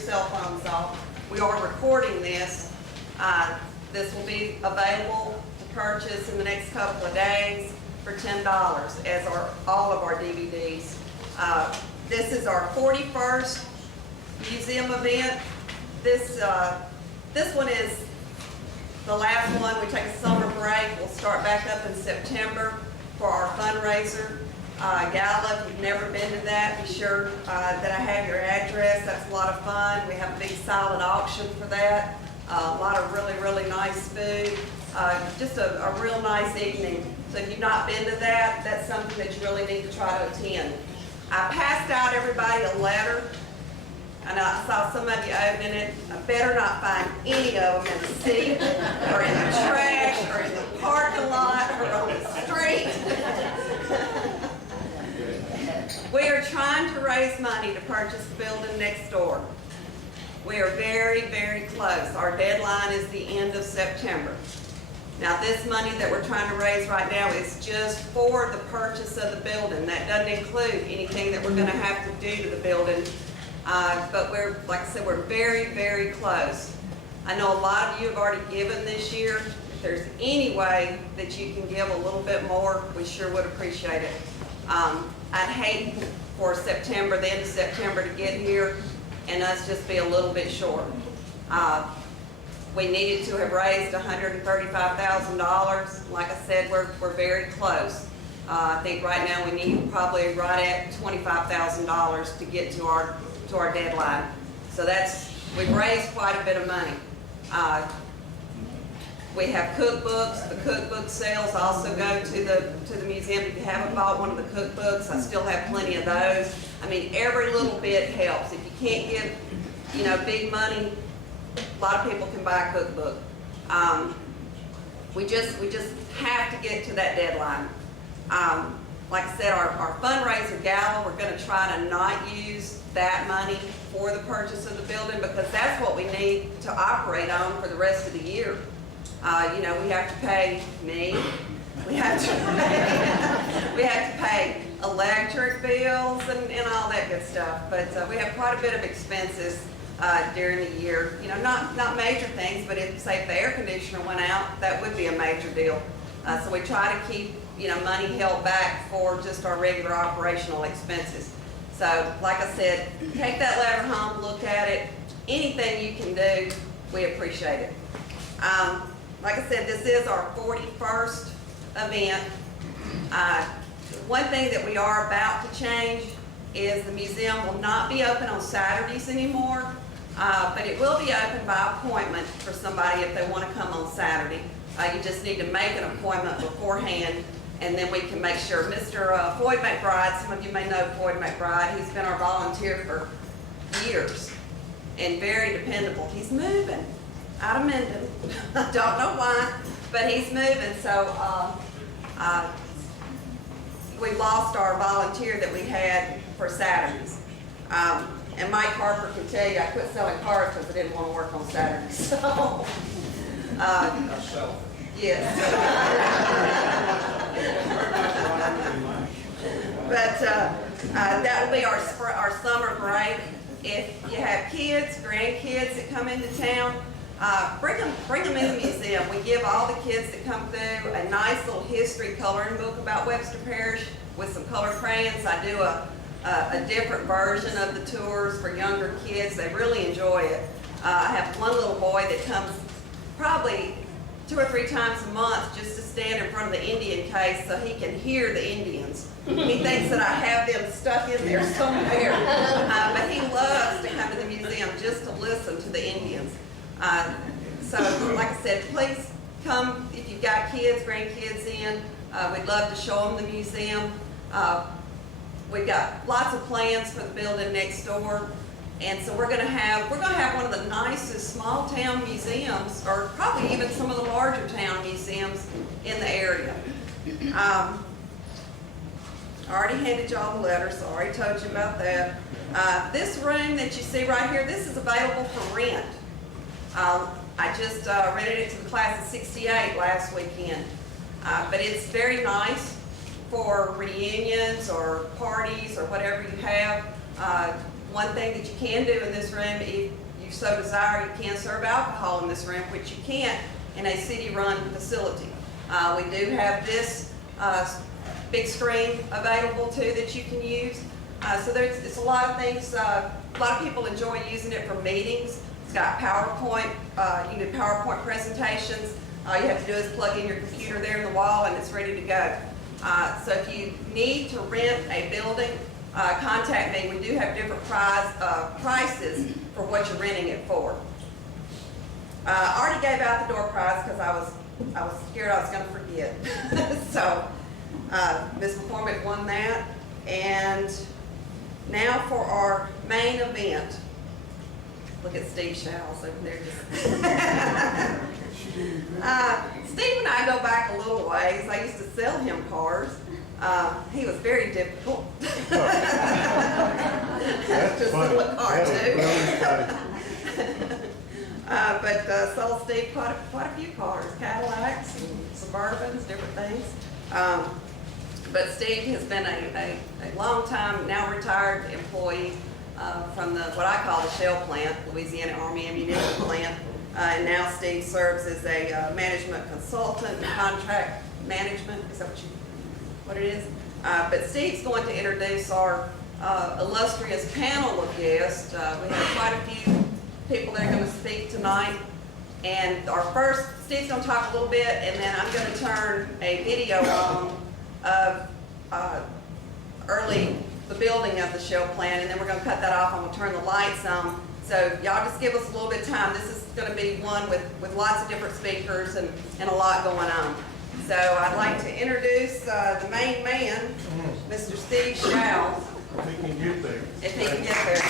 cell phones off. We are recording this. This will be available to purchase in the next couple of days for $10, as are all of our DVDs. This is our 41st museum event. This one is the last one. We take a summer break. We'll start back up in September for our fundraiser gala. If you've never been to that, be sure that I have your address. That's a lot of fun. We have a big silent auction for that. A lot of really, really nice food. Just a real nice evening. So if you've not been to that, that's something that you really need to try to attend. I passed out everybody a letter. I know I saw some of you opening it. I better not find any of them in the seat, or in the trash, or in the parking lot, or on the street. We are trying to raise money to purchase the building next door. We are very, very close. Our deadline is the end of September. Now, this money that we're trying to raise right now is just for the purchase of the building. That doesn't include anything that we're going to have to do to the building. But we're, like I said, we're very, very close. I know a lot of you have already given this year. If there's any way that you can give a little bit more, we sure would appreciate it. I'd hate for September, the end of September, to get here and us just be a little bit short. We needed to have raised $135,000. Like I said, we're very close. I think right now we need probably right at $25,000 to get to our deadline. So we've raised quite a bit of money. We have cookbooks. The cookbook sales also go to the museum. If you haven't bought one of the cookbooks, I still have plenty of those. I mean, every little bit helps. If you can't give, big money, a lot of people can buy a cookbook. We just have to get to that deadline. Like I said, our fundraiser gala, we're going to try to not use that money for the purchase of the building, because that's what we need to operate on for the rest of the year. We have to pay me. We have to pay electric bills and all that good stuff. But we have quite a bit of expenses during the year. Not major things, but if the air conditioner went out, that would be a major deal. So we try to keep money held back for just our regular operational expenses. So like I said, take that letter home, look at it. Anything you can do, we appreciate it. Like I said, this is our 41st event. One thing that we are about to change is the museum will not be open on Saturdays anymore, but it will be open by appointment for somebody if they want to come on Saturday. You just need to make an appointment beforehand, and then we can make sure. Mr. Floyd McBride, some of you may know Floyd McBride, he's been our volunteer for years and very dependable. He's moving out of Minden. I don't know why, but he's moving. So we lost our volunteer that we had for Saturdays. And Mike Harper can tell you I quit selling cars because I didn't want to work on Saturdays. So, yes. But that will be our summer break. If you have kids, grandkids that come into town, bring them in the museum. We give all the kids that come through a nice little history coloring book about Webster Parish with some color crayons. I do a different version of the tours for younger kids. They really enjoy it. I have one little boy that comes probably 2 or 3 times a month just to stand in front of the Indian case so he can hear the Indians. He thinks that I have them stuck in there somewhere. But he loves to come to the museum just to listen to the Indians. So, like I said, please come if you've got kids, grandkids in. We'd love to show them the museum. We've got lots of plans for the building next door, and so we're going to have one of the nicest small town museums, or probably even some of the larger town museums in the area. I already handed y'all the letter, so I already told you about that. This room that you see right here, this is available for rent. I just rented it to the class of '68 last weekend, but it's very nice for reunions or parties or whatever you have. One thing that you can do in this room, if you so desire, you can serve alcohol in this room, which you can't in a city-run facility. We do have this big screen available too that you can use. So it's a lot of things. A lot of people enjoy using it for meetings. It's got PowerPoint. You can do PowerPoint presentations. All you have to do is plug in your computer there in the wall, and it's ready to go. So if you need to rent a building, contact me. We do have different prices for what you're renting it for. I already gave out the door prize because I was scared I was going to forget. So Ms. McCormick won that. And now for our main event. Look at Steve Showles over there. Steve and I go back a little ways. I used to sell him cars. He was very difficult. That's just funny. a car too. That's But sold Steve quite a few cars, Cadillacs and Suburbans, different things. But Steve has been a long time, now retired employee from what I call the Shell Plant, Louisiana Army Ammunition Plant. And now Steve serves as a management consultant and contract management. Is that what it is? But Steve's going to introduce our illustrious panel of guests. We have quite a few people that are going to speak tonight. And our first, Steve's going to talk a little bit, and then I'm going to turn a video on of the building of the Shell Plant, and then we're going to cut that off and we'll turn the lights on. So y'all just give us a little bit of time. This is going to be one with lots of different speakers and a lot going on. So I'd like to introduce the main man, Mr. Steve Showles. If he can get there. If he can get there.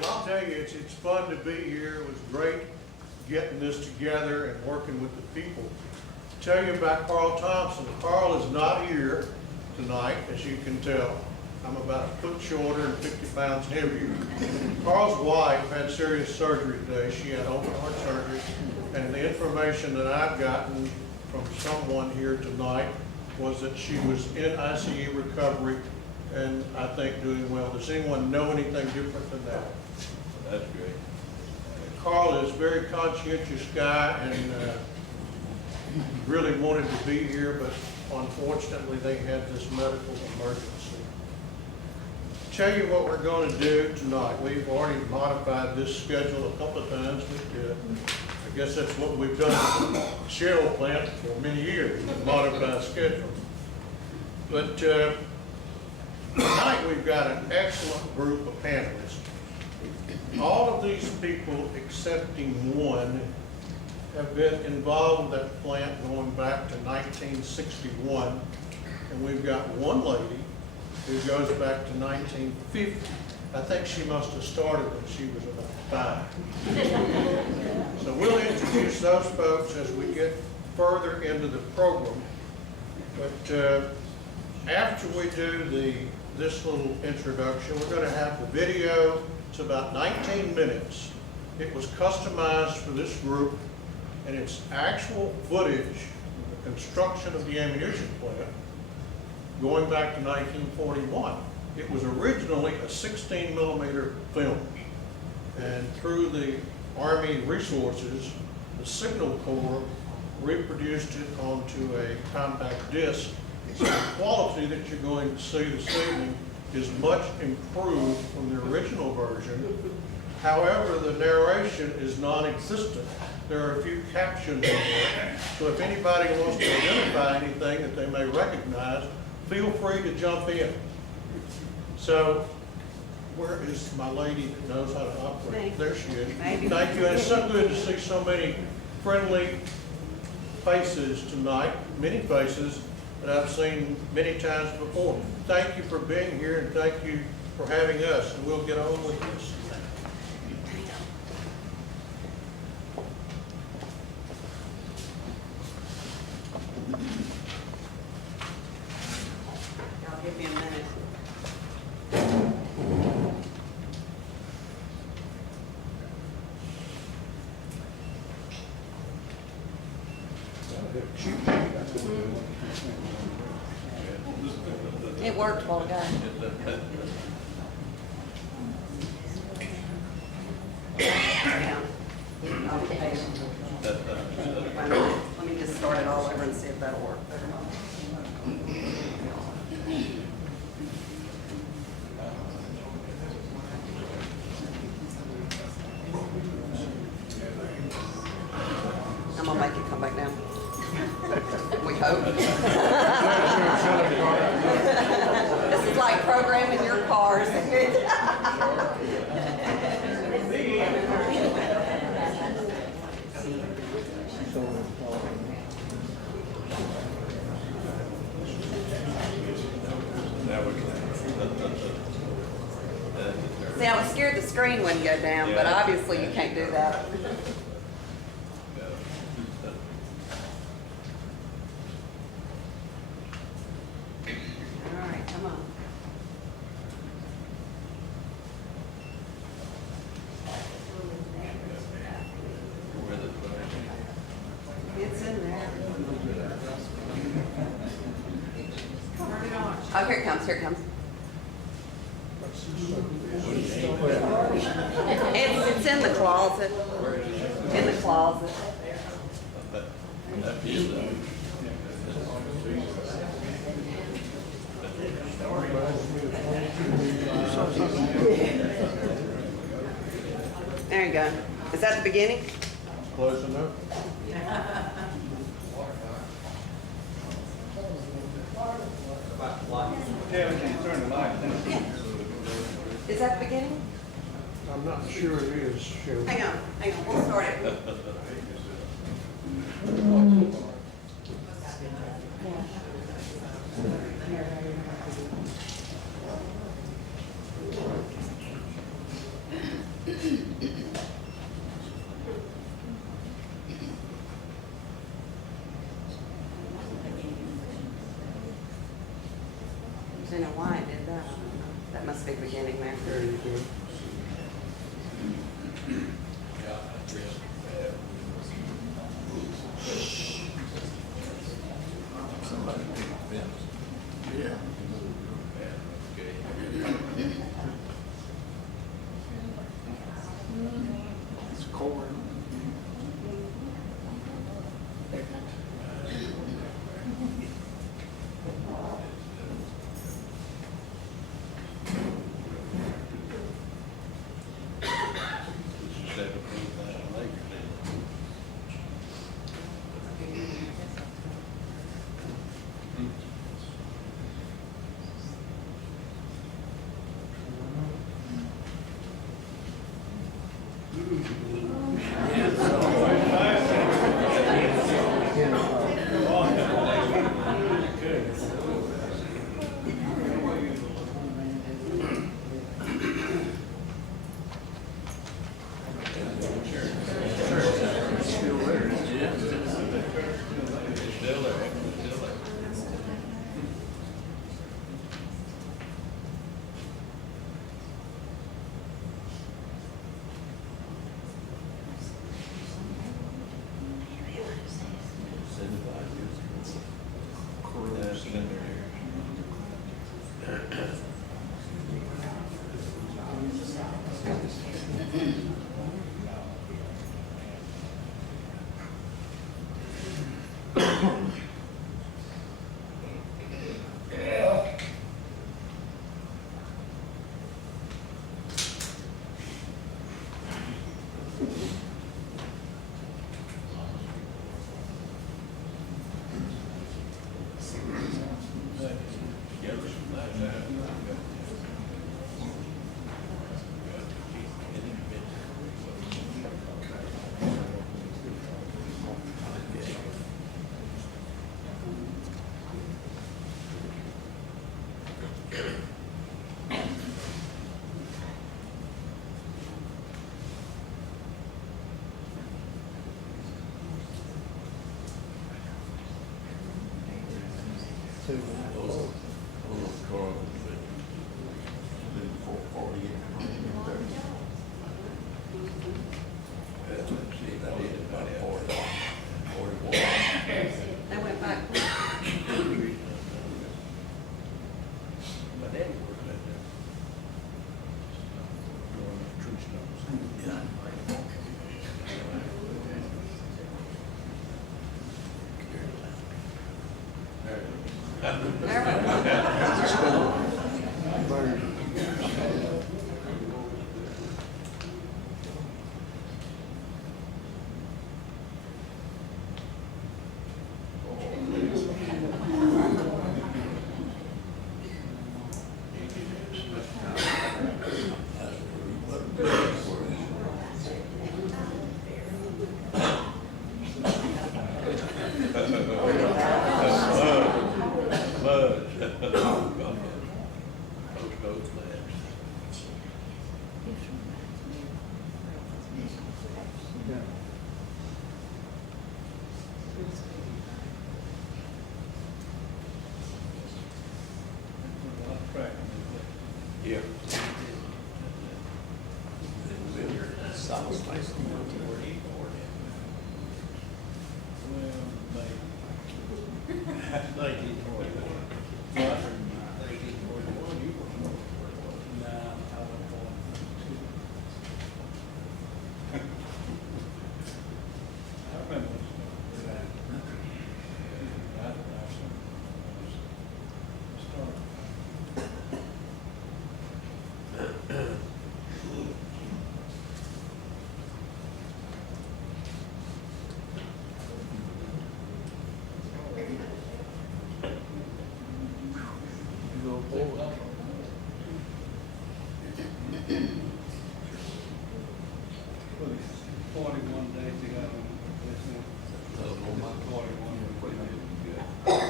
Well, I'll tell you, it's fun to be here. It was great getting this together and working with the people. Tell you about Carl Thompson. Carl is not here tonight, as you can tell. I'm about a foot shorter and 50 pounds heavier. Carl's wife had serious surgery today. She had open heart surgery, and the information that I've gotten from someone here tonight was that she was in ICU recovery and I think doing well. Does anyone know anything different than that? That's great. Carl is a very conscientious guy and really wanted to be here, but unfortunately they had this medical emergency. Tell you what we're going to do tonight. We've already modified this schedule a couple of times. I guess that's what we've done at the Shell Plant for many years, modified schedule. But tonight we've got an excellent group of panelists. All of these people, excepting one, have been involved with that plant going back to 1961. And we've got one lady who goes back to 1950. I think she must have started when she was about 5. So we'll introduce those folks as we get further into the program. But after we do this little introduction, we're going to have the video. It's about 19 minutes. It was customized for this group, and it's actual footage of the construction of the ammunition plant going back to 1941. It was originally a 16mm film, and through the Army resources, the Signal Corps reproduced it onto a compact disc. So the quality that you're going to see this evening is much improved from the original version. However, the narration is non-existent. There are a few captions in there. So if anybody wants to identify anything that they may recognize, feel free to jump in. So, where is my lady that knows how to operate? There she is. Thank you. And it's so good to see so many friendly faces tonight, many faces that I've seen many times before. Thank you for being here, and thank you for having us, and we'll get on with this. Y'all give me a minute. It worked a while ago. Let me just start it all over and see if that'll work. I'm gonna make it come back down. We hope. This is like programming your cars. See, I was scared the screen wouldn't go down, but obviously you can't do that. All right, come on. It's in there. Oh, here it comes, here it comes. It's in the closet. In the closet. There you go. Is that the beginning? Close enough? Yeah, we can turn the light down. Is that the beginning? I'm not sure it is, Sheriff. Hang on, we'll start it. I don't know why I did that. That must be the beginning there. There you go.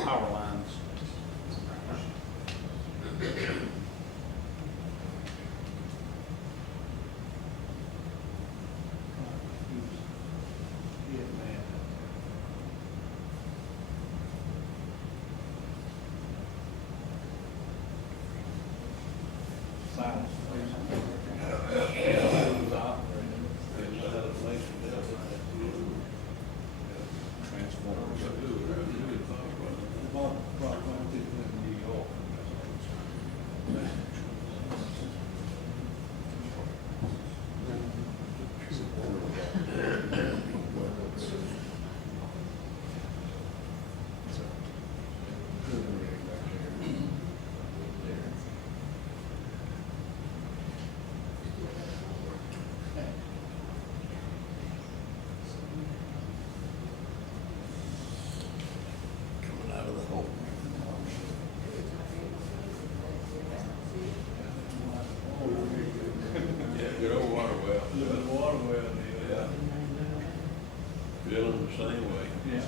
Power lines. Silence, coming out of the hole. Yeah, good old water well. Little water well, Yeah. Feeling the same way. yeah.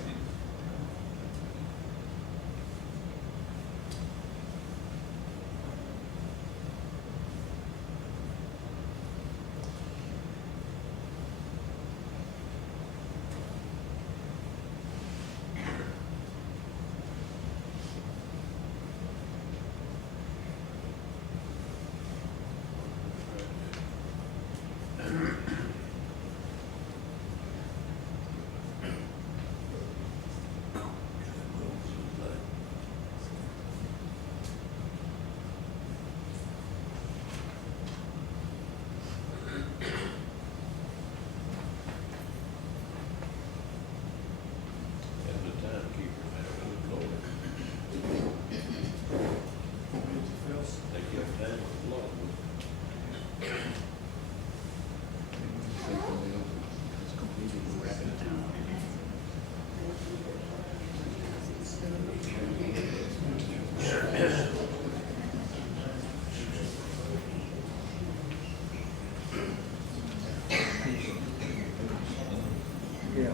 And the timekeeper, man, good Lord. They kept time with the law. Yeah.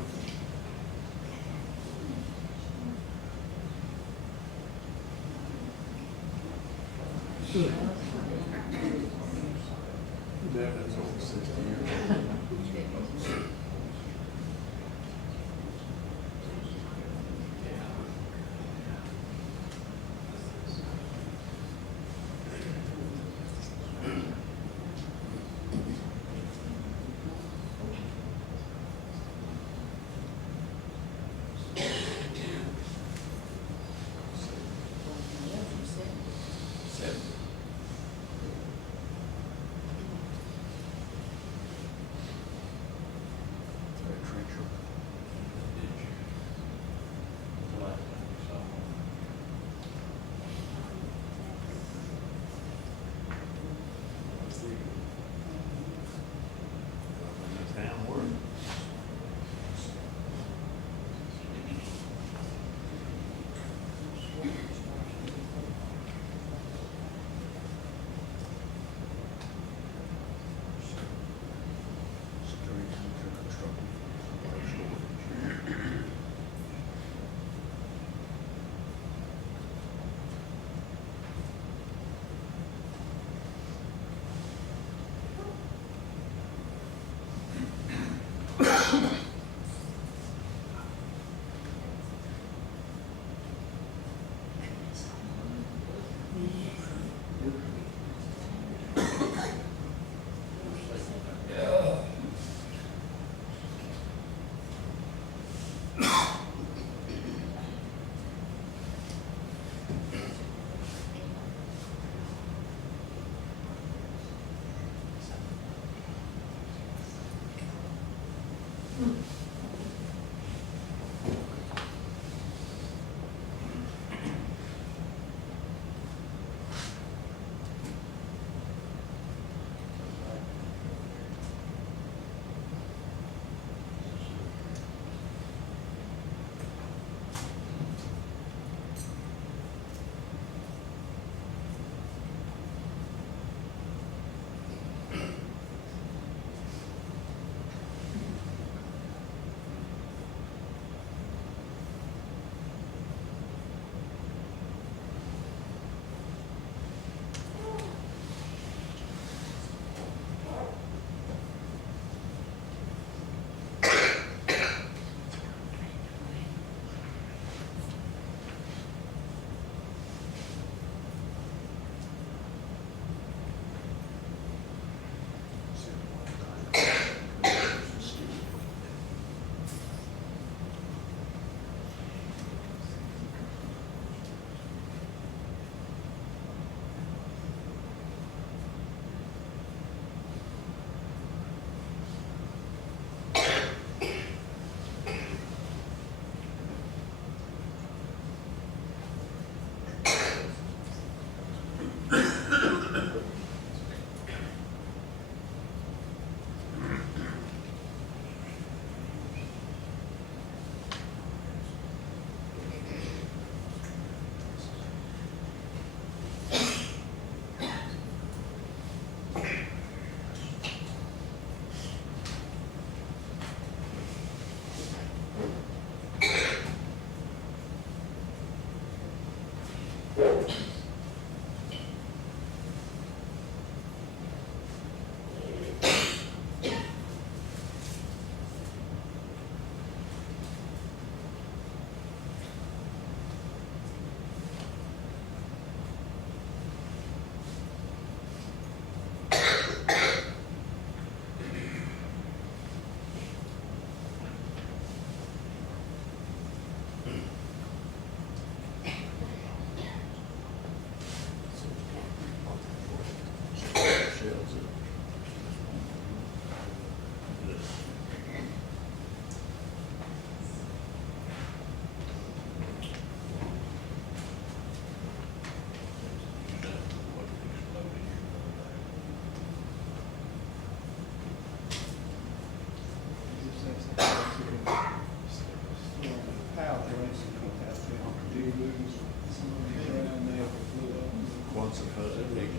Council President.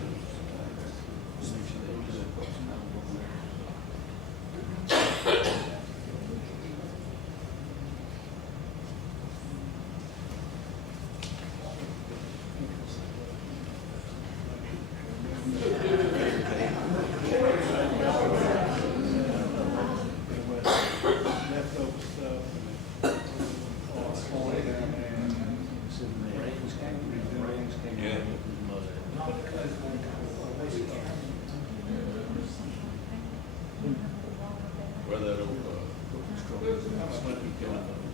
Leftover stuff. All down there. Yeah. Where that old,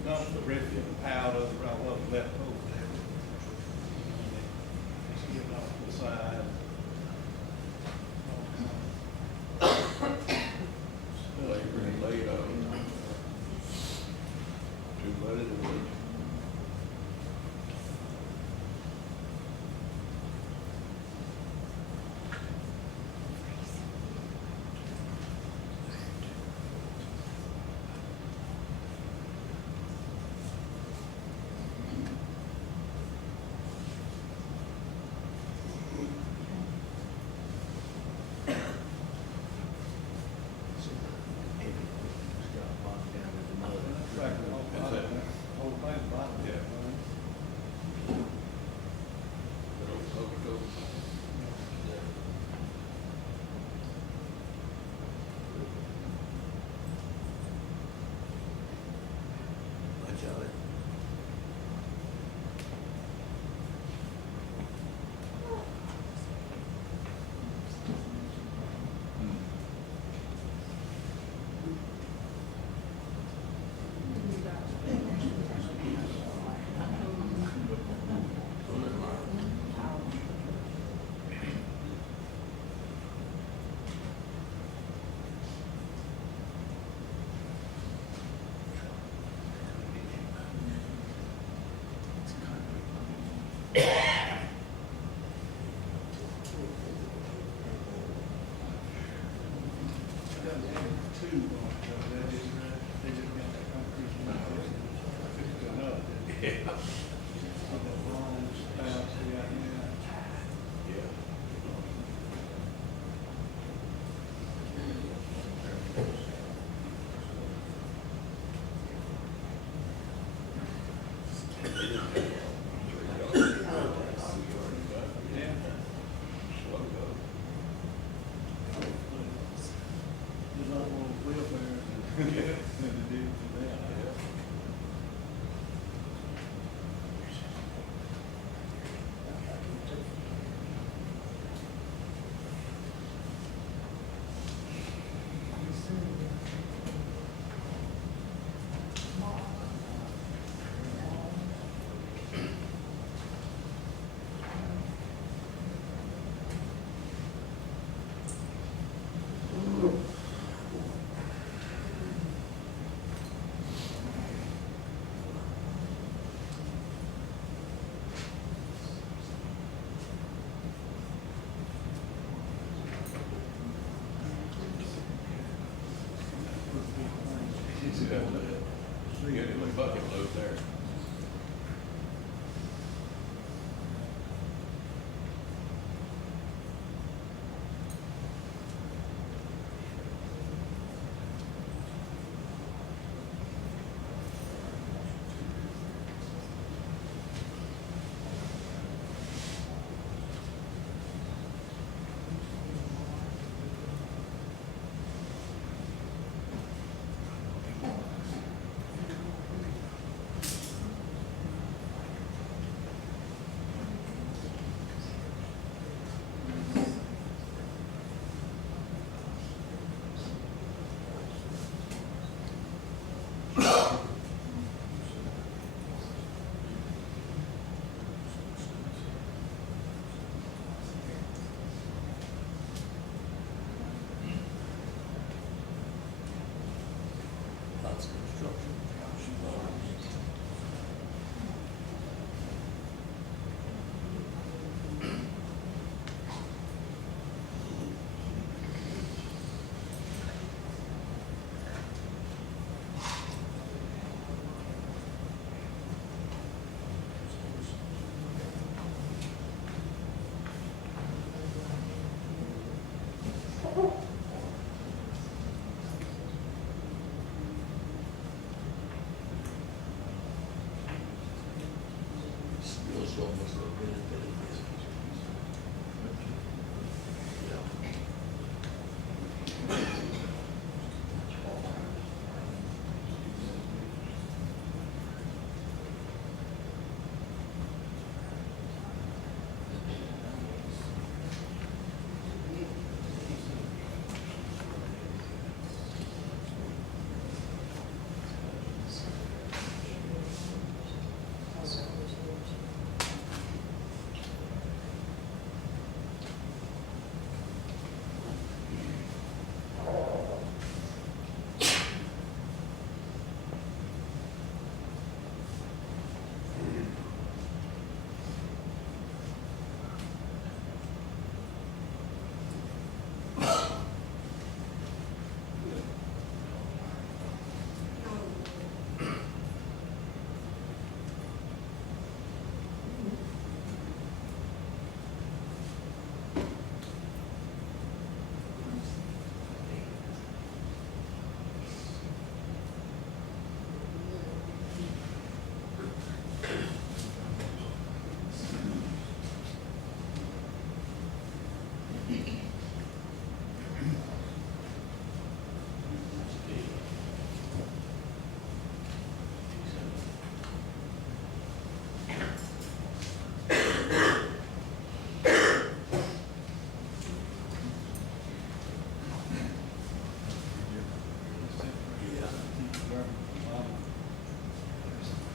Dump the refuse powder, what was left over there. Just get it off the side. labor and laid out. Too muddy to wait. That's it. Whole thing, bottom. Yeah. That old Coca-Cola. Watch out. Two, they just got that concrete. Fixed it up. Yeah. That long spout we got here. Yeah. Yeah. Slow go. There's not one wheelbarrow than they do for that.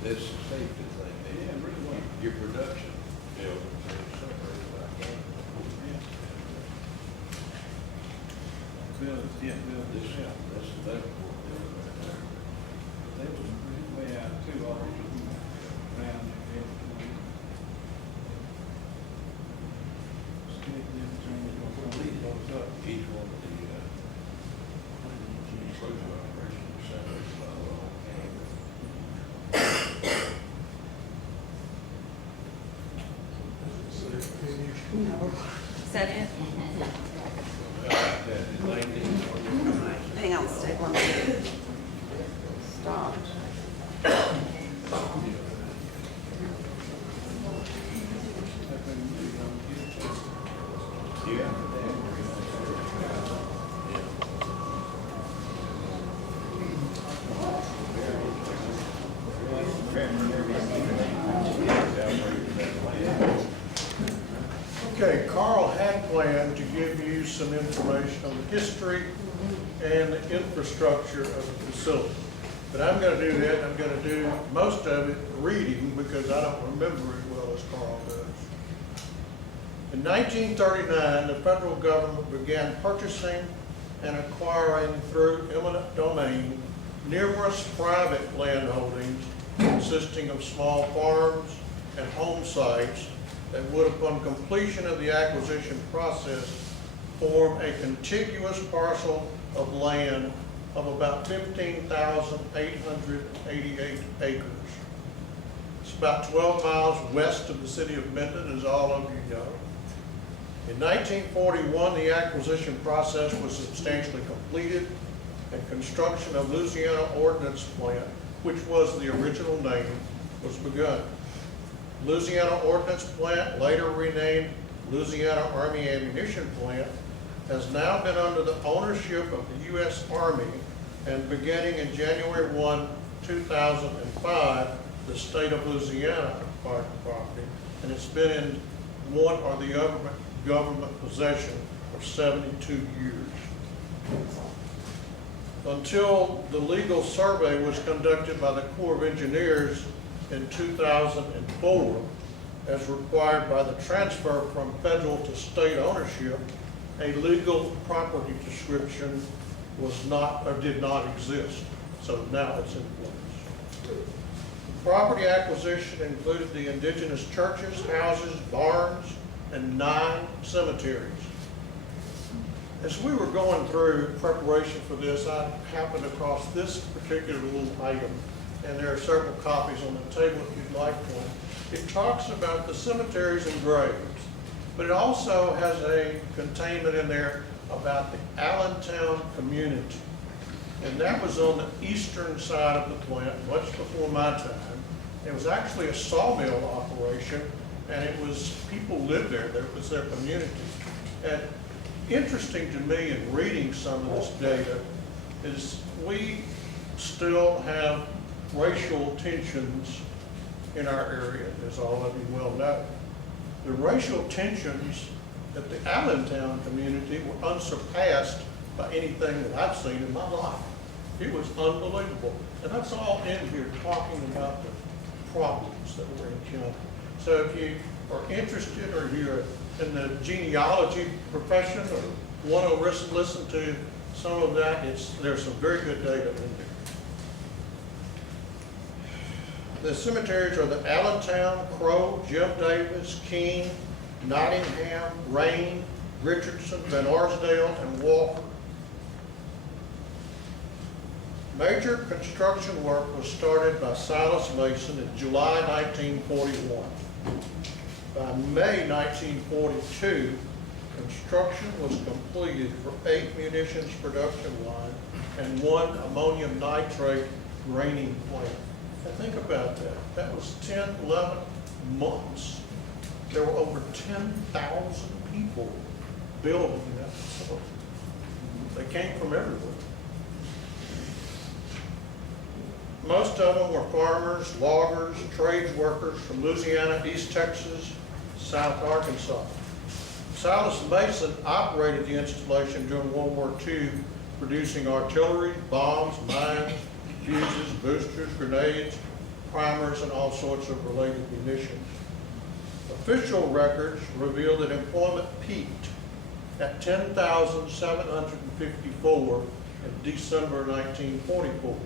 That's a safety thing. Yeah, it really was. Your production buildings are separated by game. Bill, yeah, Bill, This, yeah. that's the medical building right there. They was way out too, all around there. Stick them, turn it on, lead those up. Each one of the, explosive operations centers by the whole game. Is that it? That is 1941. Hang on, stay one minute. Stop. Okay, Carl had planned to give you some information on the history and the infrastructure of the facility. But I'm going to do that, I'm going to do most of it reading because I don't remember as well as Carl does. In 1939, the federal government began purchasing and acquiring through eminent domain numerous private land holdings consisting of small farms and home sites that would, upon completion of the acquisition process, form a contiguous parcel of land of about 15,888 acres. It's about 12 miles west of the city of Minden, as all of you know. In 1941, the acquisition process was substantially completed and construction of Louisiana Ordnance Plant, which was the original name, was begun. Louisiana Ordnance Plant, later renamed Louisiana Army Ammunition Plant, has now been under the ownership of the U.S. Army, and beginning in January 1, 2005, the state of Louisiana acquired the property, and it's been in one or the other government possession for 72 years. Until the legal survey was conducted by the Corps of Engineers in 2004, as required by the transfer from federal to state ownership, a legal property description was not or did not exist. So now it's in place. The property acquisition included the indigenous churches, houses, barns, and 9 cemeteries. As we were going through preparation for this, I happened across this particular little item, and there are several copies on the table if you'd like one. It talks about the cemeteries and graves, but it also has a containment in there about the Allentown community. And that was on the eastern side of the plant, much before my time. It was actually a sawmill operation and it was, people lived there, it was their community. And interesting to me in reading some of this data is we still have racial tensions in our area, as all of you well know. The racial tensions at the Allentown community were unsurpassed by anything that I've seen in my life. It was unbelievable. And that's all in here talking about the problems that we're encountering. So if you are interested or you're in the genealogy profession or want to listen to some of that, there's some very good data in there. The cemeteries are the Allentown, Crow, Jim Davis, Keene, Nottingham, Rain, Richardson, Van Arsdale, and Walker. Major construction work was started by Silas Mason in July 1941. By May 1942, construction was completed for 8 munitions production line and 1 ammonium nitrate graining plant. Now think about that. That was 10, 11 months. There were over 10,000 people building that facility. They came from everywhere. Most of them were farmers, loggers, trades workers from Louisiana, East Texas, South Arkansas. Silas Mason operated the installation during World War II, producing artillery, bombs, mines, fuses, boosters, grenades, primers, and all sorts of related munitions. Official records reveal that employment peaked at 10,754 in December 1944.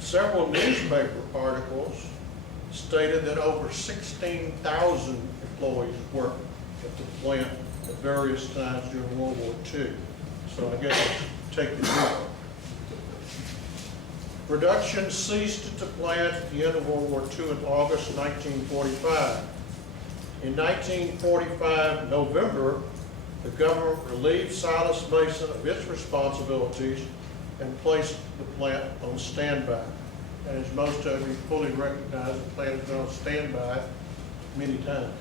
Several newspaper articles stated that over 16,000 employees worked at the plant at various times during World War II. So I guess take the deal. Production ceased at the plant at the end of World War II in August 1945. In 1945, November, the government relieved Silas Mason of its responsibilities and placed the plant on standby. And as most of you fully recognize, the plant has been on standby many times.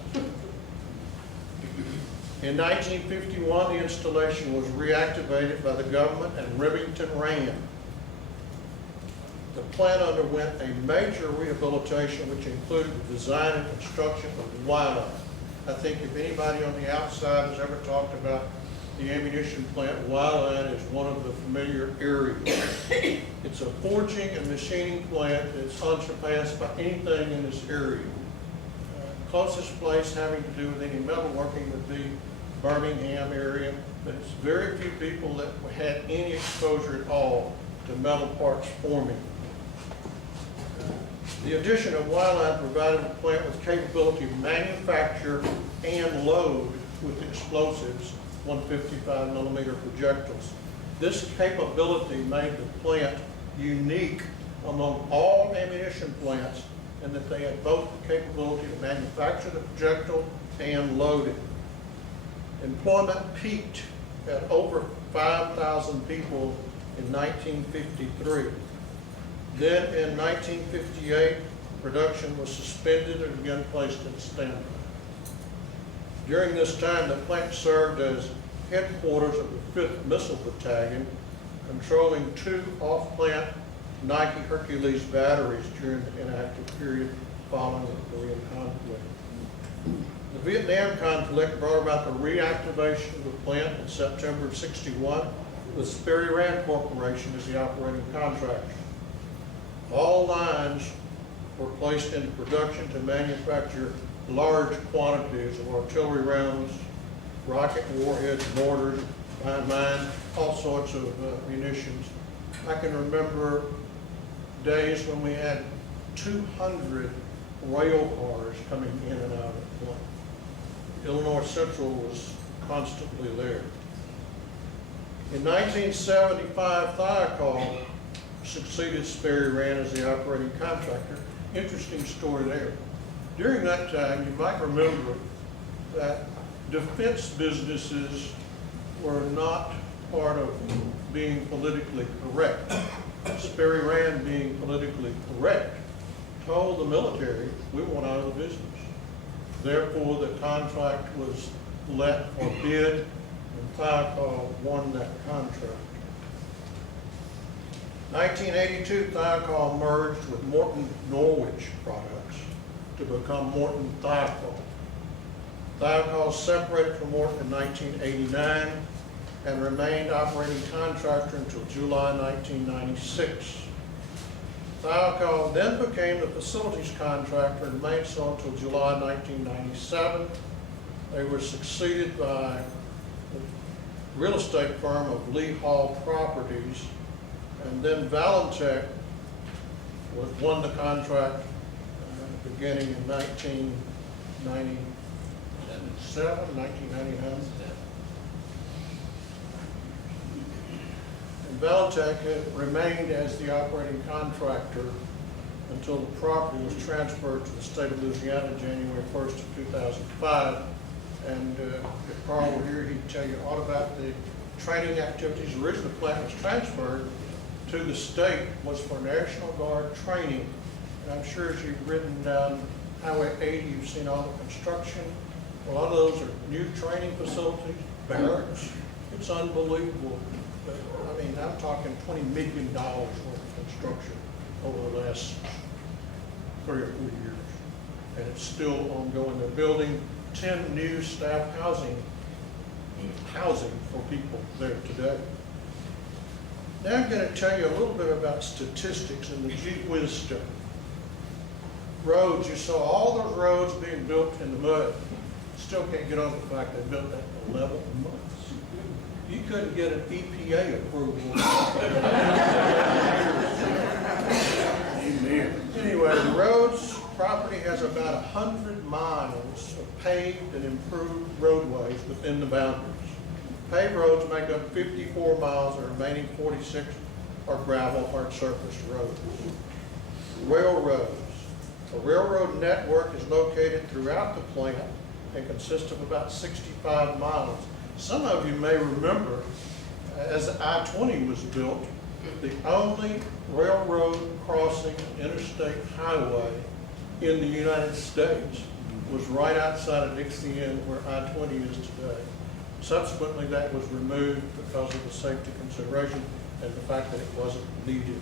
In 1951, the installation was reactivated by the government and Remington ran. The plant underwent a major rehabilitation, which included the design and construction of Y-line. I think if anybody on the outside has ever talked about the ammunition plant, Y-line is one of the familiar areas. It's a forging and machining plant that's unsurpassed by anything in this area. Closest place having to do with any metalworking would be Birmingham area, but it's very few people that had any exposure at all to metal parts forming. The addition of Y-line provided the plant with capability to manufacture and load with explosives 155 millimeter projectiles. This capability made the plant unique among all ammunition plants in that they had both the capability to manufacture the projectile and load it. Employment peaked at over 5,000 people in 1953. Then in 1958, production was suspended and again placed in standby. During this time, the plant served as headquarters of the 5th Missile Battalion, controlling 2 off-plant Nike Hercules batteries during the inactive period following the Korean conflict. The Vietnam conflict brought about the reactivation of the plant in September of '61 with Sperry Rand Corporation as the operating contractor. All lines were placed into production to manufacture large quantities of artillery rounds, rocket warheads, mortars, mine, all sorts of munitions. I can remember days when we had 200 rail cars coming in and out of the plant. Illinois Central was constantly there. In 1975, Thiokol succeeded Sperry Rand as the operating contractor. Interesting story there. During that time, you might remember that defense businesses were not part of being politically correct. Sperry Rand, being politically correct, told the military, we want out of the business. Therefore, the contract was let for bid, and Thiokol won that contract. 1982, Thiokol merged with Morton Norwich Products to become Morton Thiokol. Thiokol separated from Morton in 1989 and remained operating contractor until July 1996. Thiokol then became the facilities contractor and remained so until July 1997. They were succeeded by the real estate firm of Lee Hall Properties, and then Valentech won the contract beginning in 1999. And Valentech had remained as the operating contractor until the property was transferred to the state of Louisiana January 1st of 2005. And if Carl were here, he'd tell you all about the training activities. The reason the plant was transferred to the state was for National Guard training. And I'm sure as you've ridden down Highway 80, you've seen all the construction. A lot of those are new training facilities, barracks. It's unbelievable. But, I mean, I'm talking $20 million worth of construction over the last 3 or 4 years. And it's still ongoing. They're building 10 new staff housing for people there today. Now I'm going to tell you a little bit about statistics and the gee whiz stuff. Roads, you saw all those roads being built in the mud. Still can't get over the fact they built that in 11 months. You couldn't get an EPA approval. Amen. Anyway, the roads property has about 100 miles of paved and improved roadways within the boundaries. Paved roads make up 54 miles, the remaining 46 are gravel, hard surface roads. Railroads. A railroad network is located throughout the plant and consists of about 65 miles. Some of you may remember, as I-20 was built, the only railroad crossing interstate highway in the United States was right outside of Dixie Inn where I-20 is today. Subsequently, that was removed because of the safety consideration and the fact that it wasn't needed.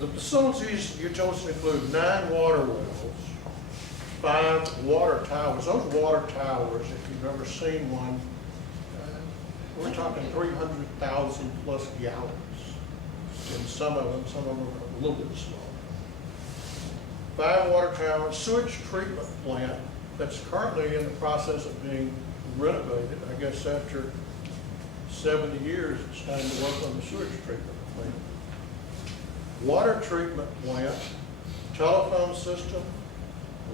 The facilities utilities include 9 water wells, 5 water towers. Those water towers, if you've ever seen one, we're talking 300,000 plus gallons in some of them are a little bit smaller. 5 water towers, sewage treatment plant that's currently in the process of being renovated. I guess after 70 years, it's time to work on the sewage treatment plant. Water treatment plant, telephone system,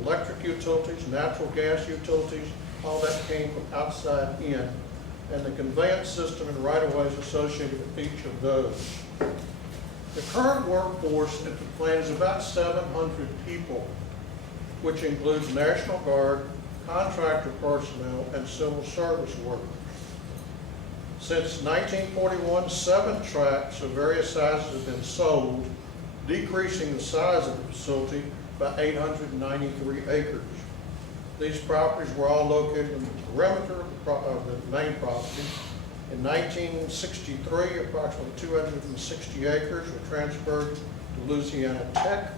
electric utilities, natural gas utilities, all that came from outside in, and the conveyance system and right-of-ways associated with each of those. The current workforce at the plant is about 700 people, which includes National Guard, contractor personnel, and civil service workers. Since 1941, 7 tracts of various sizes have been sold, decreasing the size of the facility by 893 acres. These properties were all located in the perimeter of the main property. In 1963, approximately 260 acres were transferred to Louisiana Tech,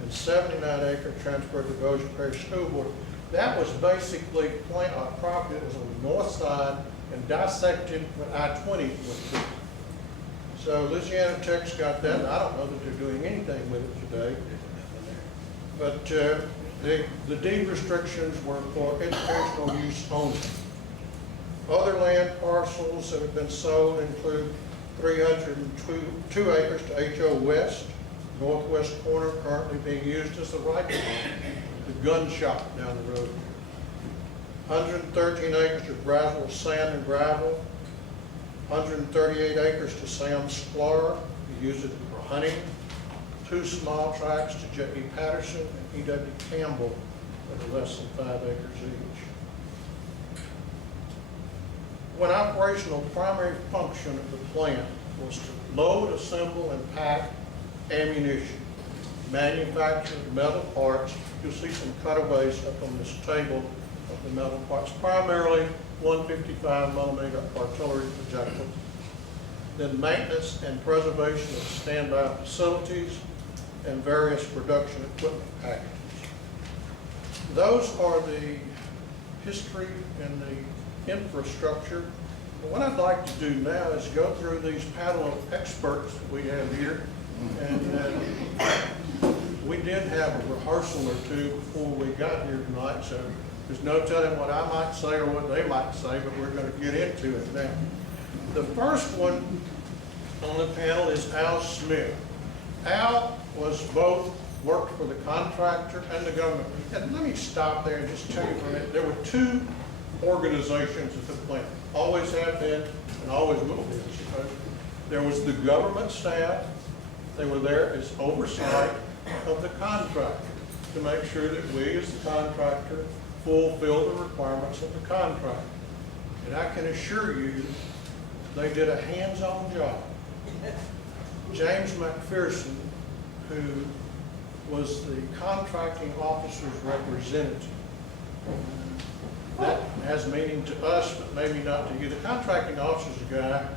and 79 acres transferred to Goshen Parish School Board. That was basically property that was on the north side and dissected when I-20 went through. So Louisiana Tech's got that, and I don't know that they're doing anything with it today. But the deed restrictions were for educational use only. Other land parcels that have been sold include 302 acres to H.O. West, northwest corner, currently being used as the rifle, the gun shop down the road. 113 acres to Braswell Sand and Gravel, 138 acres to Sam Sklar, who used it for hunting, 2 small tracts to J.E. Patterson and E.W. Campbell that are less than 5 acres each. When operational, the primary function of the plant was to load, assemble, and pack ammunition. manufactured metal parts. You'll see some cutaways up on this table of the metal parts, primarily 155 millimeter artillery projectiles. Then maintenance and preservation of standby facilities and various production equipment packages. Those are the history and the infrastructure. What I'd like to do now is go through these panel of experts that we have here. And we did have a rehearsal or two before we got here tonight, so there's no telling what I might say or what they might say, but we're going to get into it now. The first one on the panel is Al Smith. Al worked for the contractor and the government. And let me stop there and just tell you for a minute, there were two organizations at the plant, always have been and always will be, I suppose. There was the government staff. They were there as oversight of the contractor to make sure that we as the contractor fulfill the requirements of the contract. And I can assure you, they did a hands-on job. James Mcpherson, who was the contracting officer's representative, that has meaning to us, but maybe not to you. The contracting officer's a guy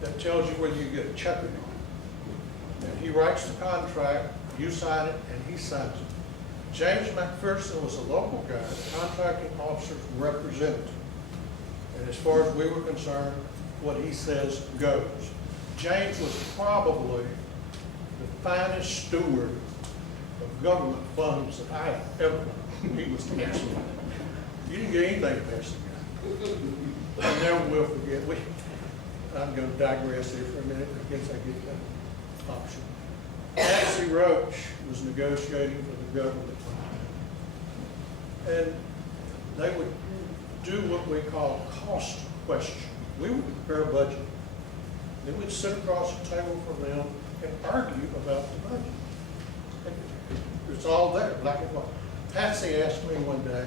that tells you whether you get a check or not. And he writes the contract, you sign it, and he signs it. James Mcpherson was a local guy, the contracting officer's representative. And as far as we were concerned, what he says goes. James was probably the finest steward of government funds that I have ever known. He was excellent. You didn't get anything past the guy. I never will forget. I'm going to digress here for a minute. I guess I get that option. Patsy Roach was negotiating for the government. And they would do what we call cost question. We would prepare a budget. Then we'd sit across the table from them and argue about the budget. It's all there, black and white. Patsy asked me one day,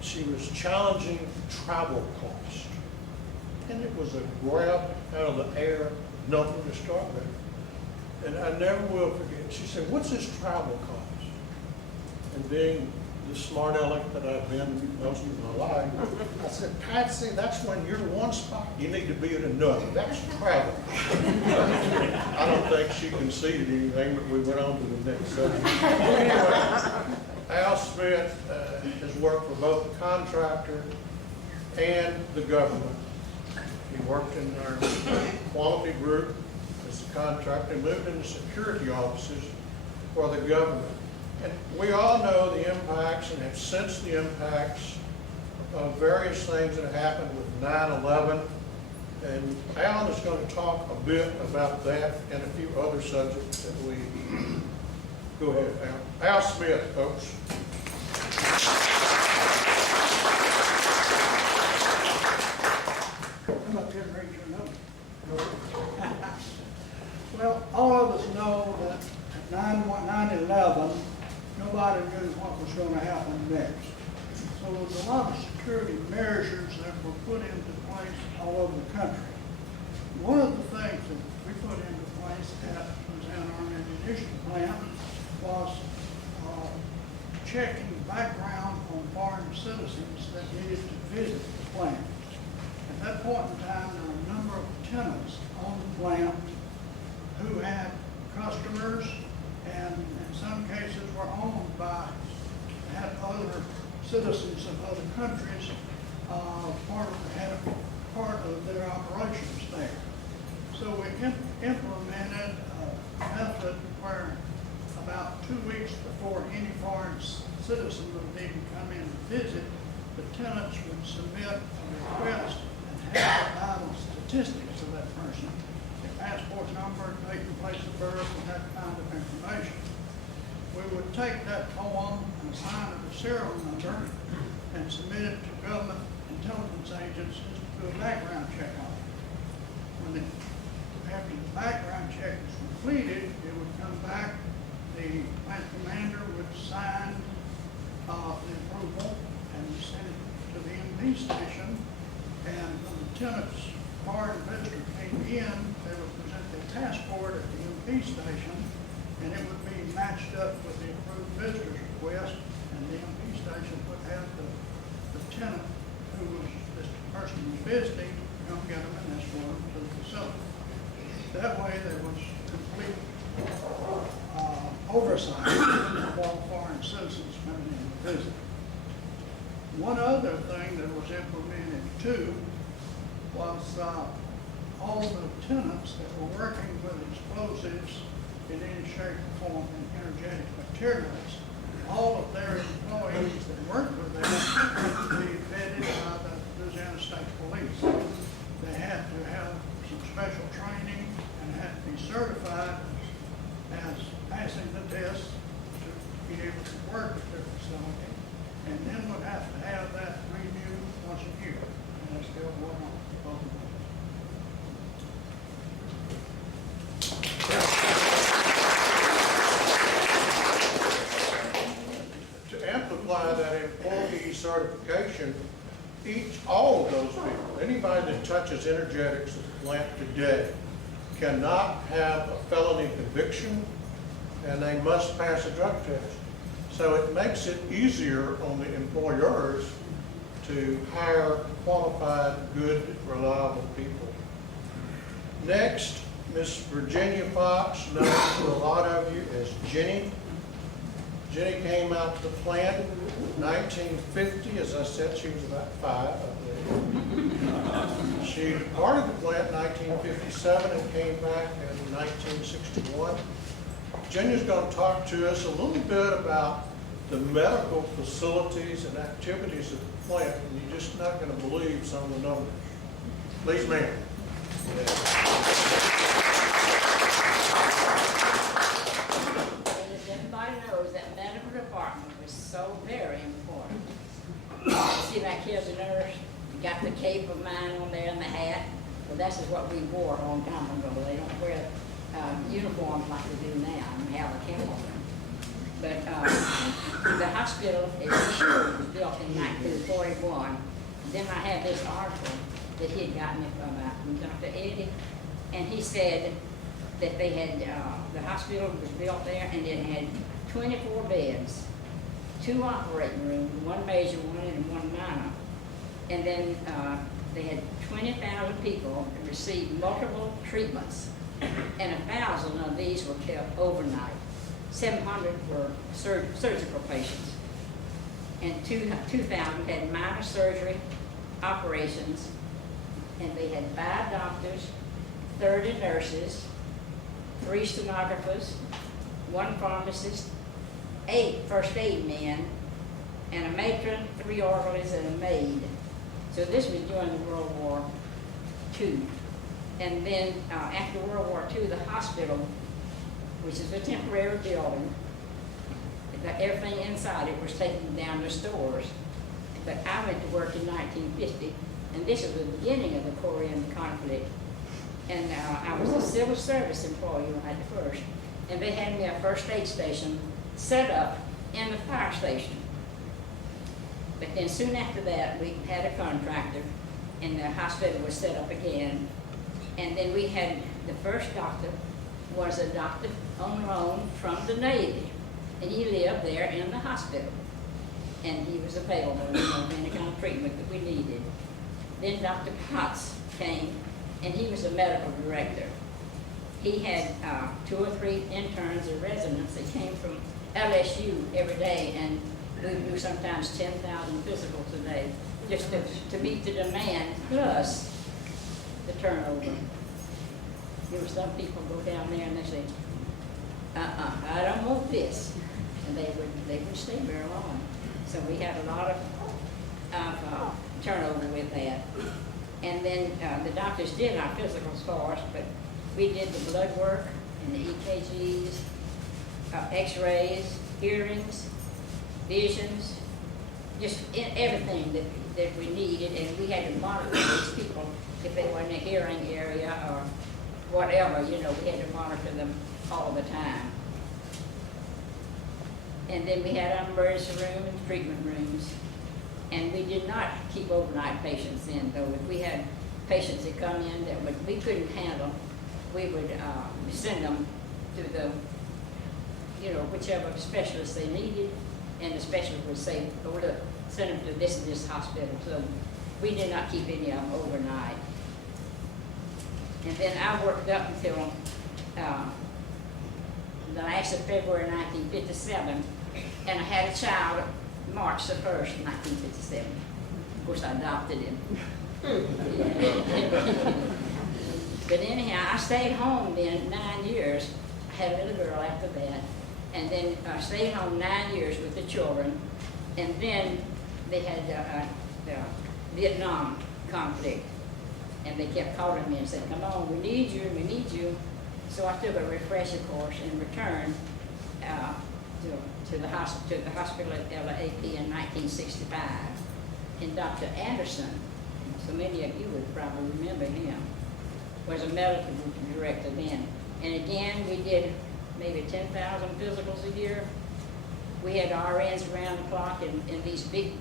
she was challenging travel cost. And it was a grab out of the air, nothing to start with. And I never will forget. She said, what's this travel cost? And being the smart aleck that I've been most of my life, I said, Patsy, that's when you're one spot, you need to be at another. That's travel. I don't think she conceded anything, but we went on to the next subject. Anyway, Al Smith has worked for both the contractor and the government. He worked in our quality group as a contractor and moved into security offices for the government. And we all know the impacts and have sensed the impacts of various things that have happened with 9/11. And Alan is going to talk a bit about that and a few other subjects that we go ahead, Al. Al Smith, folks. I'm up here and read your number. Well, all of us know that at 9/11, nobody knew what was going to happen next. So there was a lot of security measures that were put into place all over the country. One of the things that we put into place at Louisiana Ordnance Ammunition Plant was checking background on foreign citizens that needed to visit the plant. At that point in time, there were a number of tenants on the plant who had customers and in some cases were owned by, had other citizens of other countries, had a part of their operations there. So we implemented a method where about 2 weeks before any foreign citizen would even come in to visit, the tenants would submit a request and have the vital statistics of that person, their passport number, date and place of birth, and that kind of information. We would take that form and assign it a serial number and submit it to government intelligence agencies to do a background check on it. After the background check was completed, it would come back, the plant commander would sign the approval and send it to the MP station. And when the tenant's foreign visitor came in, they would present their passport at the MP station. and it would be matched up with the approved visitor's request, and the MP station would have the tenant who was, this person was visiting, come get them and escort them to the facility. That way there was complete oversight of all foreign citizens coming in to visit. One other thing that was implemented too was all the tenants that were working with explosives in any shape or form and energetic materials, all of their employees that worked with them had to be vetted by the Louisiana State Police. They had to have some special training and had to be certified as passing the test to be able to work at their facility, and then would have to have that renewed once a year, and that's still going on. Both of those. To amplify that employee certification, all of those people, anybody that touches energetics at the plant today cannot have a felony conviction, and they must pass a drug test. So it makes it easier on the employers to hire qualified, good, reliable people. Next, Miss Virginia Foxx, known to a lot of you as Jenny. Jenny came out to the plant in 1950. As I said, she was about 5, I believe. She departed the plant in 1957 and came back in 1961. Jenny's going to talk to us a little bit about the medical facilities and activities of the plant, and you're just not going to believe some of the numbers. Please, ma'am. Everybody knows that medical department was so very important. See that kid's a nurse, you got the cape of mine on there and the hat. Well, that's just what we wore a long time ago. They don't wear uniforms like they do now and have a cape on them. But the hospital was built in 1941. Then I have this article that he had gotten from Dr. Eddie, and he said that they had, the hospital was built there and it had 24 beds, 2 operating rooms, 1 major one and 1 minor. And then they had 20,000 people that received multiple treatments, and 1,000 of these were kept overnight. 700 were surgical patients, and 2,000 had minor surgery operations, and they had 5 doctors, 30 nurses, 3 stenographers, 1 pharmacist, 8 first aid men, and a matron, 3 orderlies, and a maid. So this was during World War II. And then after World War II, the hospital, which is a temporary building, everything inside it was taken down to stores. But I went to work in 1950, and this was the beginning of the Korean conflict. And I was a civil service employee right at first, and they had me a first aid station set up in the fire station. But then soon after that, we had a contractor, and the hospital was set up again. And then we had, the first doctor was a doctor on loan from the Navy, and he lived there in the hospital. And he was available, any kind of treatment that we needed. Then Dr. Potts came, and he was a medical director. He had 2 or 3 interns or residents that came from LSU every day, and we would do sometimes 10,000 physicals a day, just to meet the demand, plus the turnover. There were some people go down there and they say, I don't want this. And they would stay very long. So we had a lot of turnover with that. And then the doctors did our physicals for us, but we did the blood work and the EKGs, x-rays, hearings, visions, just everything that we needed. And we had to monitor these people if they were in a hearing area or whatever, we had to monitor them all the time. And then we had our emergency room and treatment rooms. And we did not keep overnight patients in, though. If we had patients that come in that we couldn't handle, we would send them to the whichever specialist they needed, and the specialist would say, oh, look, send them to this hospital. So we did not keep any of them overnight. And then I worked up until the last of February 1957, and I had a child March the 1st, 1957. Of course, I adopted him. But anyhow, I stayed home then 9 years. I had a little girl after that. And then I stayed home 9 years with the children. And then they had the Vietnam conflict. And they kept calling me and said, come on, we need you, we need you. So I took a refresher course and returned to the hospital at LAAP in 1965. And Dr. Anderson, so many of you would probably remember him, was a medical director then. And again, we did maybe 10,000 physicals a year. We had RNs around the clock in these big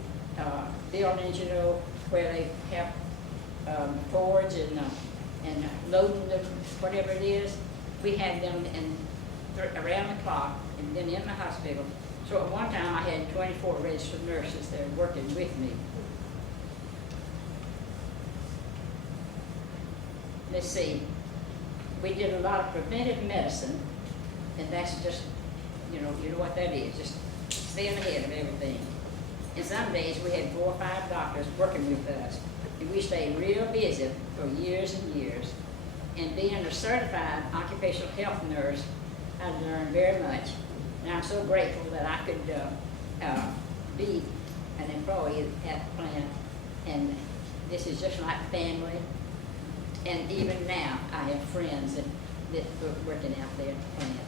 buildings, where they have forge and loading the whatever it is. We had them around the clock and then in the hospital. So at one time I had 24 registered nurses there working with me. Let's see, we did a lot of preventive medicine, and that's just, you know what that is, just staying ahead of everything. And some days we had 4 or 5 doctors working with us, and we stayed real busy for years and years. And being a certified occupational health nurse, I learned very much. And I'm so grateful that I could be an employee at the plant, and this is just like family. And even now, I have friends that are working out there at the plant.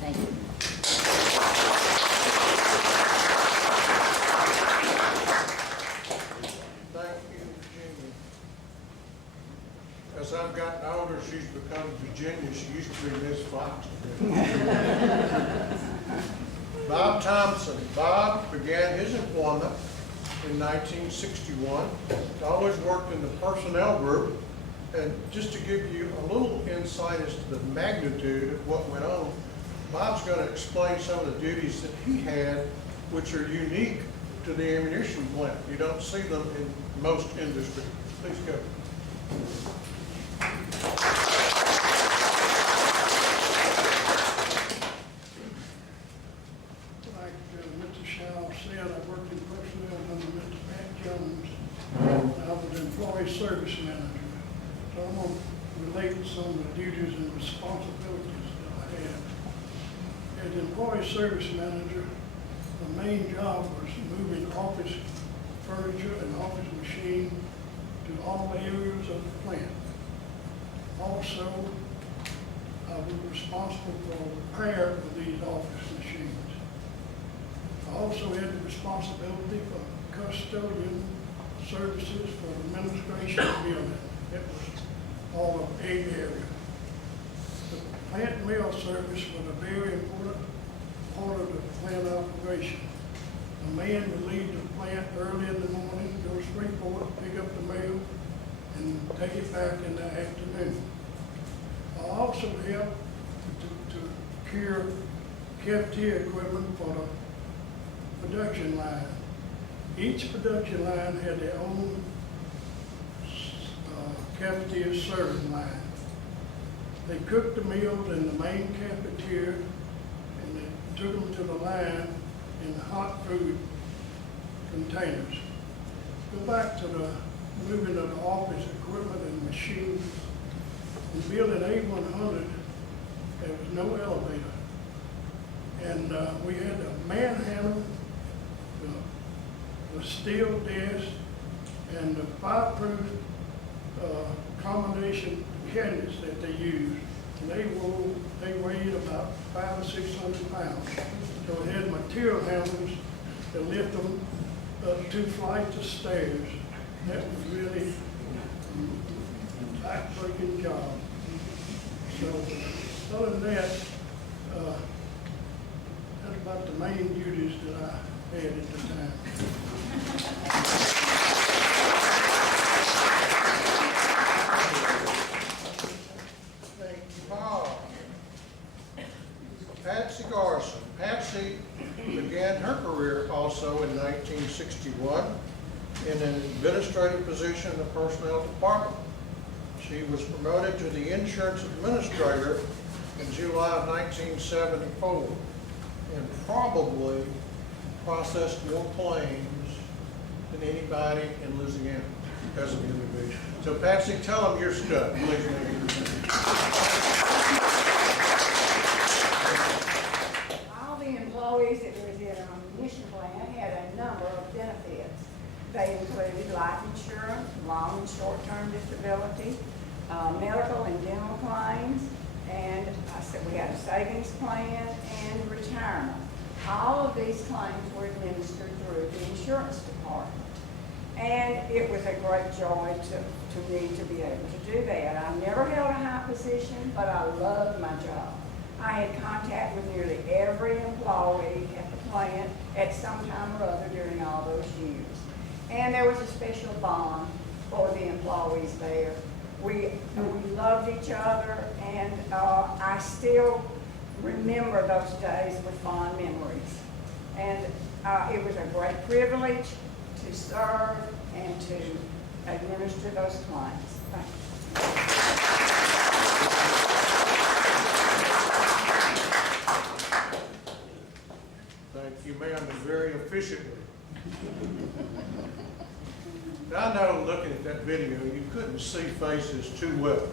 Thank you. Thank you, Virginia. As I've gotten older, she's become Virginia. She used to be Miss Foxx. Bob Thompson. Bob began his employment in 1961. He always worked in the personnel group. And just to give you a little insight as to the magnitude of what went on, Bob's going to explain some of the duties that he had, which are unique to the ammunition plant. You don't see them in most industries. Please go. Like Mr. Shaw said, I worked in personnel under Mr. Pat Jones. I was an employee service manager. So I'm going to relate some of the duties and responsibilities that I had. As employee service manager, the main job was moving office furniture and office machine to all areas of the plant. Also, I was responsible for repair of these office machines. I also had the responsibility for custodian services for the administration building. It was all of 8 areas. The plant mail service was a very important part of the plant operation. A man would leave the plant early in the morning, go to Shreveport, pick up the mail, and take it back in the afternoon. I also helped to procure cafeteria equipment for the production line. Each production line had their own cafeteria serving line. They cooked the meals in the main cafeteria and they took them to the line in hot food containers. Go back to the moving of the office equipment and machines. In building A100, there was no elevator. And we had to manhandle the steel desk and the fireproof combination cabinets that they used. And they weighed about 500 or 600 pounds. So it had material handlers to lift them up 2 flights of stairs. That was really a back-breaking job. So other than that, that's about the main duties that I had at the time. Thank you, Paul. Patsy Garcin. Patsy began her career also in 1961 in an administrative position in the personnel department. She was promoted to the insurance administrator in July of 1974 and probably processed more claims than anybody in Louisiana as an individual. So Patsy, tell them your stuff, please. All the employees that was in our mission plan had a number of benefits. They included life insurance, long and short-term disability, medical and dental claims, and I said we had a savings plan and retirement. All of these claims were administered through the insurance department. And it was a great joy to me to be able to do that. I never held a high position, but I loved my job. I had contact with nearly every employee at the plant at some time or other during all those years. And there was a special bond for the employees there. We loved each other, and I still remember those days with fond memories. And it was a great privilege to serve and to administer those claims. Thank you. Thank you, ma'am, and very efficiently. Now, I know looking at that video, you couldn't see faces too well.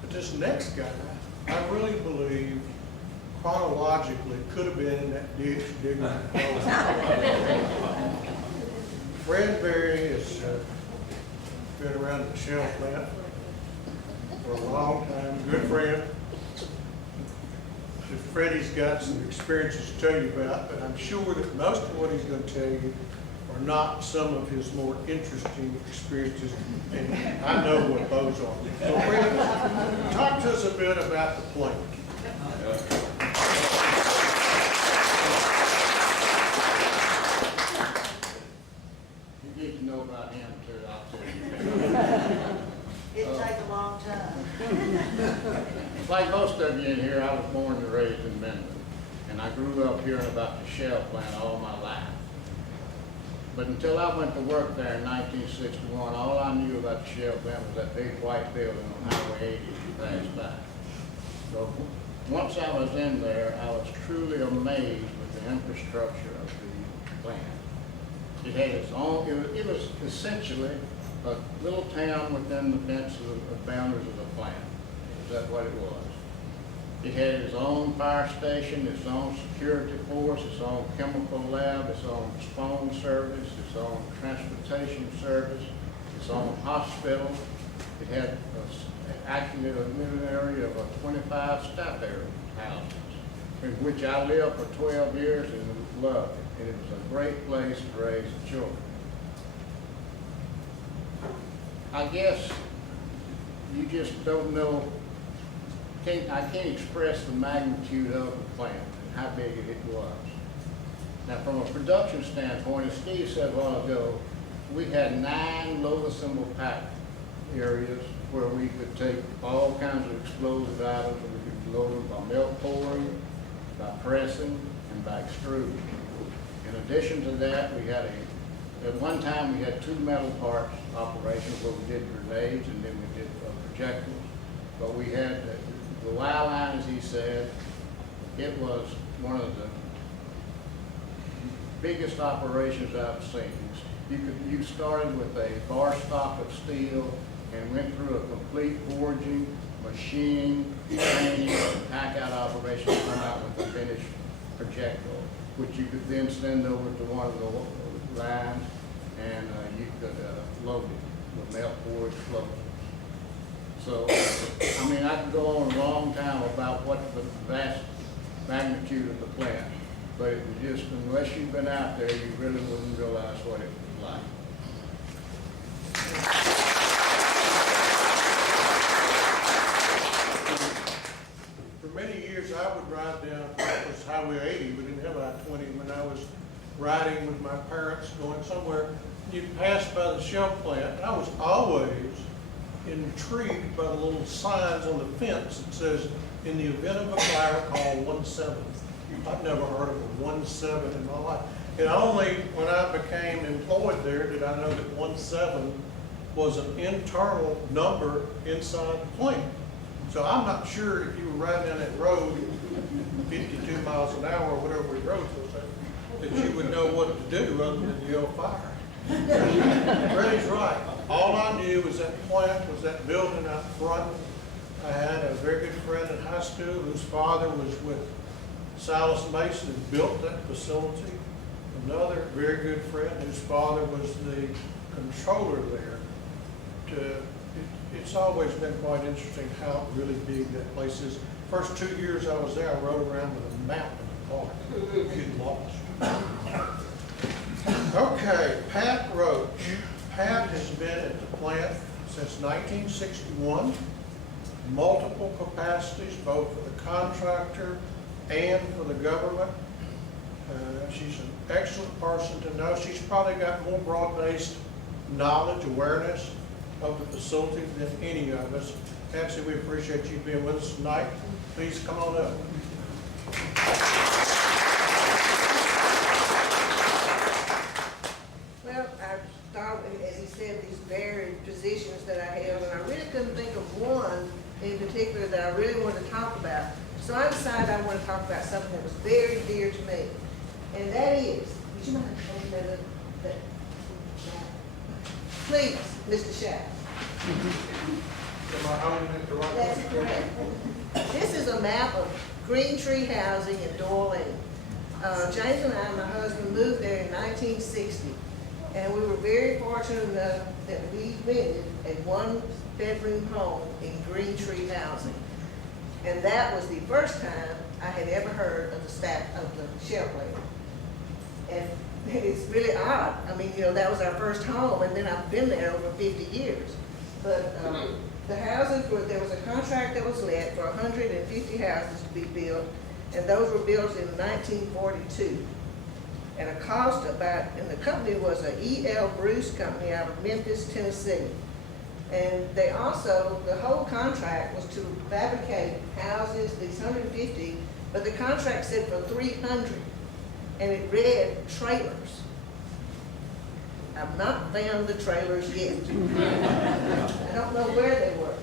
But this next guy, I really believe chronologically could have been in that ditch digging. Fred Berry has been around the Shell plant for a long time, good friend. Freddie's got some experiences to tell you about, but I'm sure that most of what he's going to tell you are not some of his more interesting experiences, and I know what those are. So Fred, talk to us a bit about the plant. You need to know about him too, I'll tell you. It takes a long time. Like most of you in here, I was born and raised in Minden, and I grew up hearing about the Shell plant all my life. But until I went to work there in 1961, all I knew about the Shell plant was that big white building on Highway 80 that passed by. So once I was in there, I was truly amazed with the infrastructure of the plant. It had its own, it was essentially a little town within the fence of the boundaries of the plant. That's what it was. It had its own fire station, its own security force, its own chemical lab, its own phone service, its own transportation service, its own hospital. It had actually a little area of 25 staff area houses, in which I lived for 12 years and loved it. And it was a great place to raise children. I guess you just don't know. I can't express the magnitude of the plant and how big it was. Now, from a production standpoint, as Steve said a while ago, we had 9 low-assembled pack areas where we could take all kinds of explosive items and we could load them by melt pouring, by pressing, and by extruding. In addition to that, we had at one time we had 2 metal parts operations where we did grenades and then we did projectiles. But we had the Y line, as he said, it was one of the biggest operations I've seen. You started with a bar stock of steel and went through a complete forging, machining, training, and pack-out operation to come out with a finished projectile, which you could then send over to one of the lines and you could load it with melt pour explosives. So, I mean, I could go on a long time about what the vast magnitude of the plant, but it was just, unless you've been out there, you really wouldn't realize what it was like. For many years, I would ride down, it was Highway 80, we didn't have I-20 when I was riding with my parents going somewhere. You'd pass by the Shell plant, and I was always intrigued by the little signs on the fence that says, in the event of a fire, call 1-7. I've never heard of a 1.7 in my life. And only when I became employed there did I know that 1.7 was an internal number inside the plant. So I'm not sure if you were riding down that road 52 miles an hour or whatever we rode, that you would know what to do other than yell fire. Freddie's right. All I knew was that plant was that building out front. I had a very good friend in high school whose father was with Silas Mason who built that facility. Another very good friend whose father was the controller there. It's always been quite interesting how really big that place is. First 2 years I was there, I rode around with a map in the car. Get lost. Okay, Pat Roach. Pat has been at the plant since 1961. Multiple capacities, both for the contractor and for the government. She's an excellent person to know. She's probably got more broad-based knowledge, awareness of the facility than any of us. Patsy, we appreciate you being with us tonight. Please come on up. Well, I thought, as he said, these varied positions that I held, and I really couldn't think of one in particular that I really wanted to talk about. So I decided I want to talk about something that was very dear to me. And that is, would you mind holding that up? Please, Mr. Shaw. Am I holding it the right way? That's correct. This is a map of green tree housing in Doyle Williams. James and I, my husband, moved there in 1960. And we were very fortunate enough that we rented a one-bedroom home in green tree housing. And that was the first time I had ever heard of the shell plant. And it's really odd. I mean, you know, that was our first home, and then I've been there over 50 years. But the houses there was a contract that was let for 150 houses to be built, and those were built in 1942. And a cost and the company was a E.L. Bruce company out of Memphis, Tennessee. And they also, the whole contract was to fabricate houses, these 150, but the contract said for 300. And it read trailers. I've not found the trailers yet. I don't know where they were.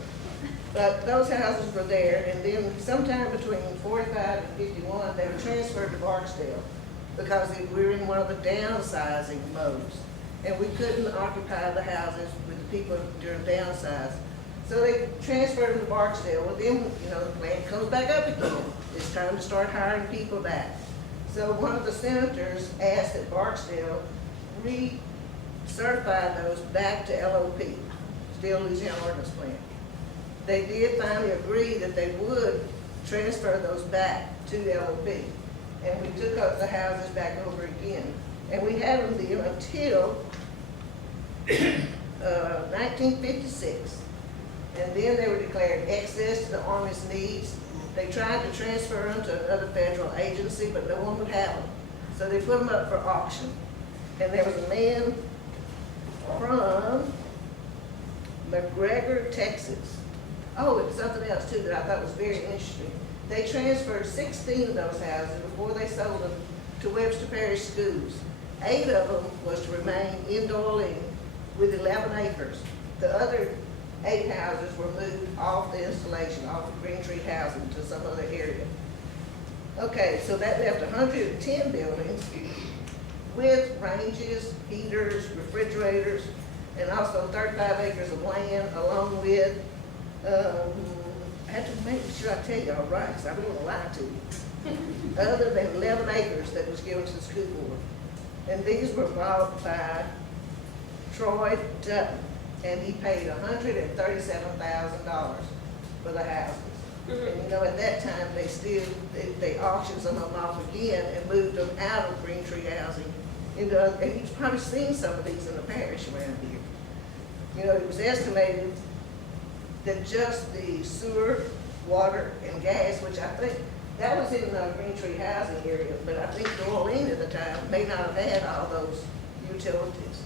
But those houses were there, and then sometime between 45 and 51, they were transferred to Barksdale because we were in one of the downsizing modes. And we couldn't occupy the houses with the people during downsize. So they transferred them to Barksdale. Well, then, you know, the plant comes back up again. It's time to start hiring people back. So one of the senators asked that Barksdale recertify those back to LOP, still Louisiana Ordnance Plant. They did finally agree that they would transfer those back to LOP. And we took up the houses back over again. And we had them there until 1956. And then they were declared excess to the Army's needs. They tried to transfer them to another federal agency, but no one would have them. So they put them up for auction. And there was a man from McGregor, Texas. Oh, and something else too that I thought was very interesting. They transferred 16 of those houses before they sold them to Webster Parish Schools. 8 of them was to remain in Doyle with 11 acres. The other 8 houses were moved off the installation, off of Green Tree Housing to some other area. Okay, so that left 110 buildings with ranges, heaters, refrigerators, and also 35 acres of land, along with, I had to make sure I tell y'all right, because I don't want to lie to you. Other than 11 acres that was given to the school board. And these were bought by Troy Dutton, and he paid $137,000 for the houses. And you know, at that time, they auctioned some of them off again and moved them out of Green Tree Housing into, and you've probably seen some of these in the parish around here. You know, it was estimated that just the sewer, water, and gas, which I think, that was in the Green Tree Housing area, but I think New Orleans at the time may not have had all those utilities.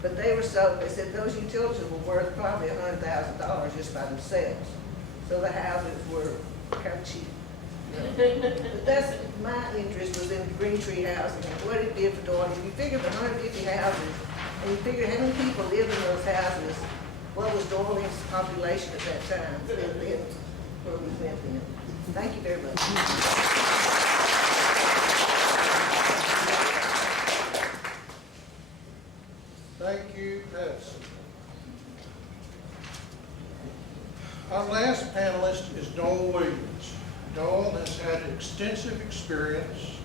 But they were sold, they said those utilities were worth probably $100,000 just by themselves. So the houses were kind of cheap. But that's, my interest was in green tree housing and what it did for Doyle. If you figure the 150 houses, and you figure how many people lived in those houses, what was Doyle's population at that time? Where we went then. Thank you very much. Thank you, Patsy. Our last panelist is Doyle Williams. Doyle has had extensive experience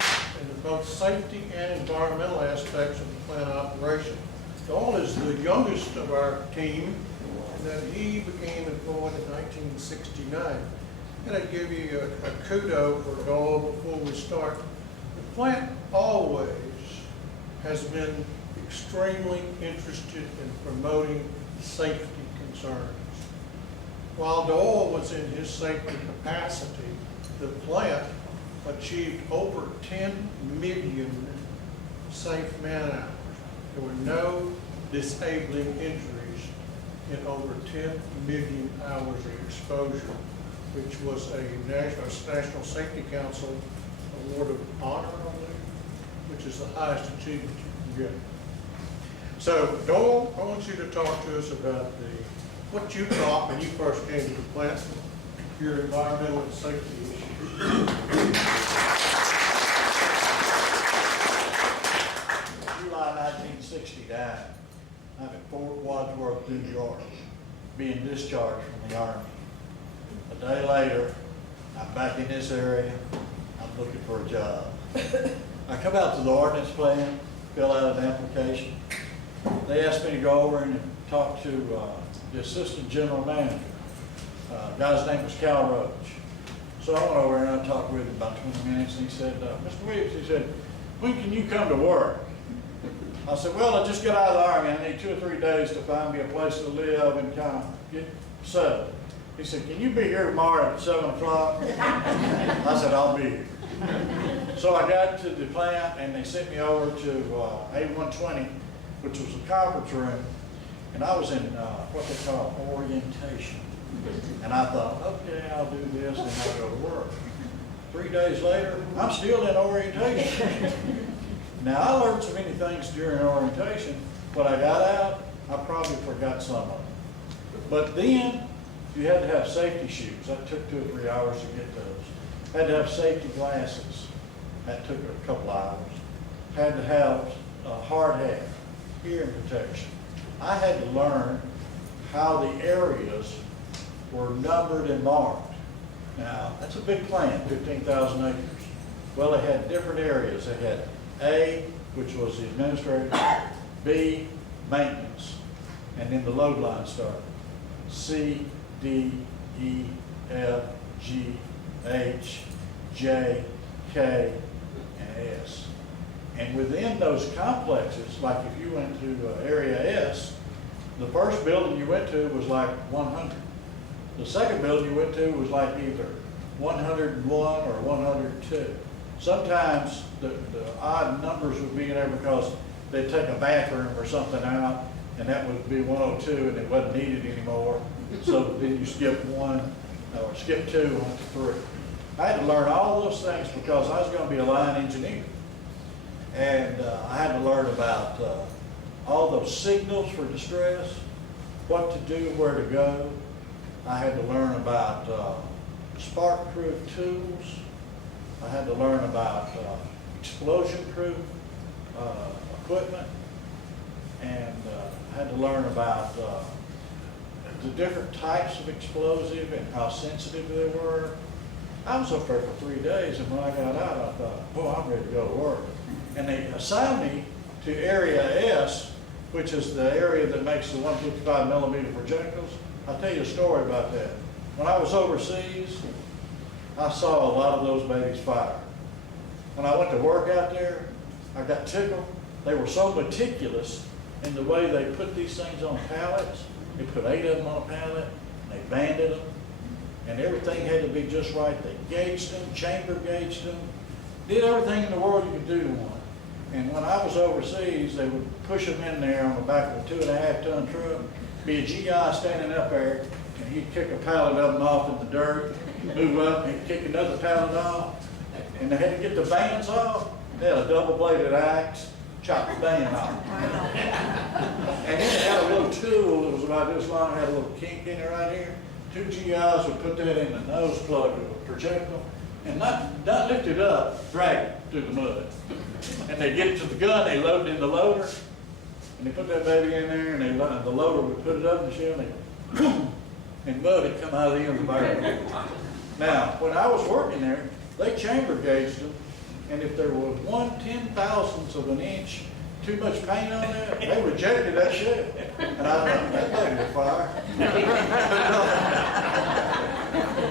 in both safety and environmental aspects of the plant operation. Doyle is the youngest of our team, and then he became employed in 1969. And I give you a kudo for Doyle before we start. The plant always has been extremely interested in promoting safety concerns. While Doyle was in his safety capacity, the plant achieved over 10 million safe man-hours. There were no disabling injuries in over 10 million hours of exposure, which was a National Safety Council Award of Honor, I believe, which is the highest achievement you can get. So, Doyle, I want you to talk to us about what you thought when you first came to the plant, your environmental and safety issues. July 1969, I'm at Fort Wadsworth, New York, being discharged from the Army. A day later, I'm back in this area, I'm looking for a job. I come out to the Ordnance Plant, fill out an application. They asked me to go over and talk to the Assistant General Manager. Guy's name was Carl Roach. So I went over and I talked with him about 20 minutes, and he said, Mr. Williams, he said, when can you come to work? I said, well, I just got out of the Army. I need 2 or 3 days to find me a place to live and kind of get settled. He said, can you be here tomorrow at 7 o'clock? I said, I'll be here. So I got to the plant, and they sent me over to A120, which was a conference room, and I was in what they call orientation. And I thought, okay, I'll do this, and I'll go to work. 3 days later, I'm still in orientation. Now, I learned so many things during orientation. When I got out, I probably forgot some of them. But then, you had to have safety shoes. That took 2 or 3 hours to get those. Had to have safety glasses. That took a couple hours. Had to have a hard hat, hearing protection. I had to learn how the areas were numbered and marked. Now, that's a big plant, 15,000 acres. Well, they had different areas. They had A, which was the administrator, B, maintenance, and then the load line started. C, D, E, F, G, H, J, K, and S. And within those complexes, like if you went to Area S, the first building you went to was like 100. The second building you went to was like either 101 or 102. Sometimes the odd numbers would be in there because they'd take a bathroom or something out, and that would be 102 and it wasn't needed anymore. So then you skip 1 or skip 2 and went to 3. I had to learn all those things because I was going to be a line engineer. And I had to learn about all those signals for distress, what to do, where to go. I had to learn about spark-proof tools. I had to learn about explosion-proof equipment. And I had to learn about the different types of explosive and how sensitive they were. I was up there for 3 days, and when I got out, I thought, boy, I'm ready to go to work. And they assigned me to Area S, which is the area that makes the 155 millimeter projectiles. I'll tell you a story about that. When I was overseas, I saw a lot of those babies fire. When I went to work out there, I got tickled. They were so meticulous in the way they put these things on pallets. They put 8 of them on a pallet, and they banded them, and everything had to be just right. They gauged them, chamber gauged them, did everything in the world you could do to one. And when I was overseas, they would push them in there on the back of a 2.5-ton truck, be a GI standing up there, and he'd kick a pallet of them off in the dirt, move up, and he'd kick another pallet off, and they had to get the bands off. They had a double-bladed axe, chop the band off. And then it had a little tool that was about this long, had a little kink in it right here. 2 GIs would put that in the nose plug of a projectile, and not lift it up, drag it through the mud. And they get it to the gun, they load it in the loader, and they put that baby in there, and the loader would put it up in the shell, and they, boom, and mud would come out of the end of the barrel. Now, when I was working there, they chamber gauged them, and if there was 1/10,000th of an inch too much paint on that, they rejected that shell. And I thought, that baby will fire.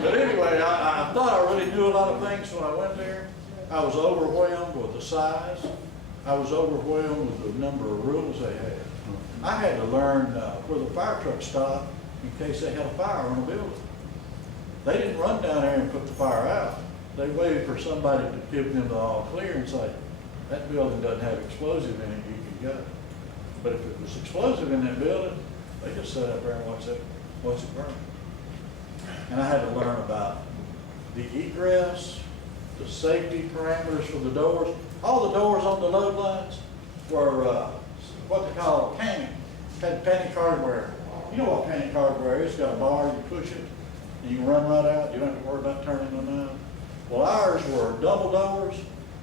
But anyway, I thought I really knew a lot of things when I went there. I was overwhelmed with the size. I was overwhelmed with the number of rules they had. I had to learn where the fire truck stopped in case they had a fire on a building. They didn't run down there and put the fire out. They waited for somebody to give them the all clear and say, that building doesn't have explosive in it, you can go. But if it was explosive in that building, they just sat up there and watched it burn. And I had to learn about the egress, the safety parameters for the doors. All the doors on the load lines were what they call panic, had panic hardware. You know what panic hardware is? It's got a bar, you push it, and you can run right out. You don't have to worry about turning the knob. Well, ours were double doors,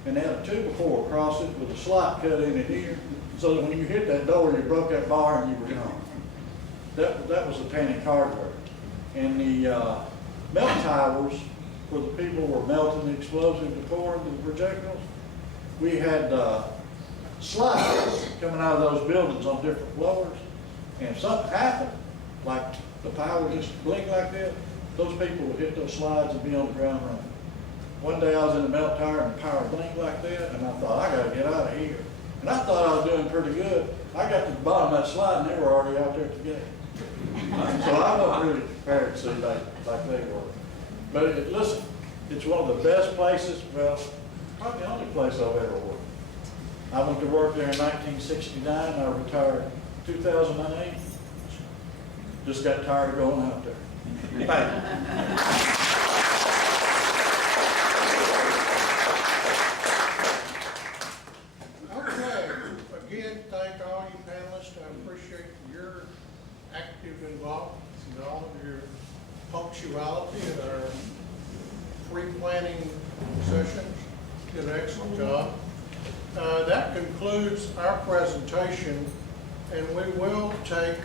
and they had a 2x4 across it with a slot cut in it here, so that when you hit that door, you broke that bar and you were gone. That was the panic hardware. And the melt towers, where the people were melting the explosive to pour into the projectiles, we had slides coming out of those buildings on different floors. And if something happened, like the power would just blink like that, those people would hit those slides and be on the ground running. One day I was in the melt tower and the power blinked like that, and I thought, I gotta get out of here. And I thought I was doing pretty good. I got to the bottom of that slide and they were already out there at the gate. So I wasn't really prepared to see like they were. But listen, it's one of the best places, well, probably the only place I've ever worked. I went to work there in 1969, I retired in 2008. Just got tired of going out there. Thank you. Again, thank all you panelists. I appreciate your active involvement and all of your punctuality at our pre-planning sessions. Did an excellent job. That concludes our presentation, and we will take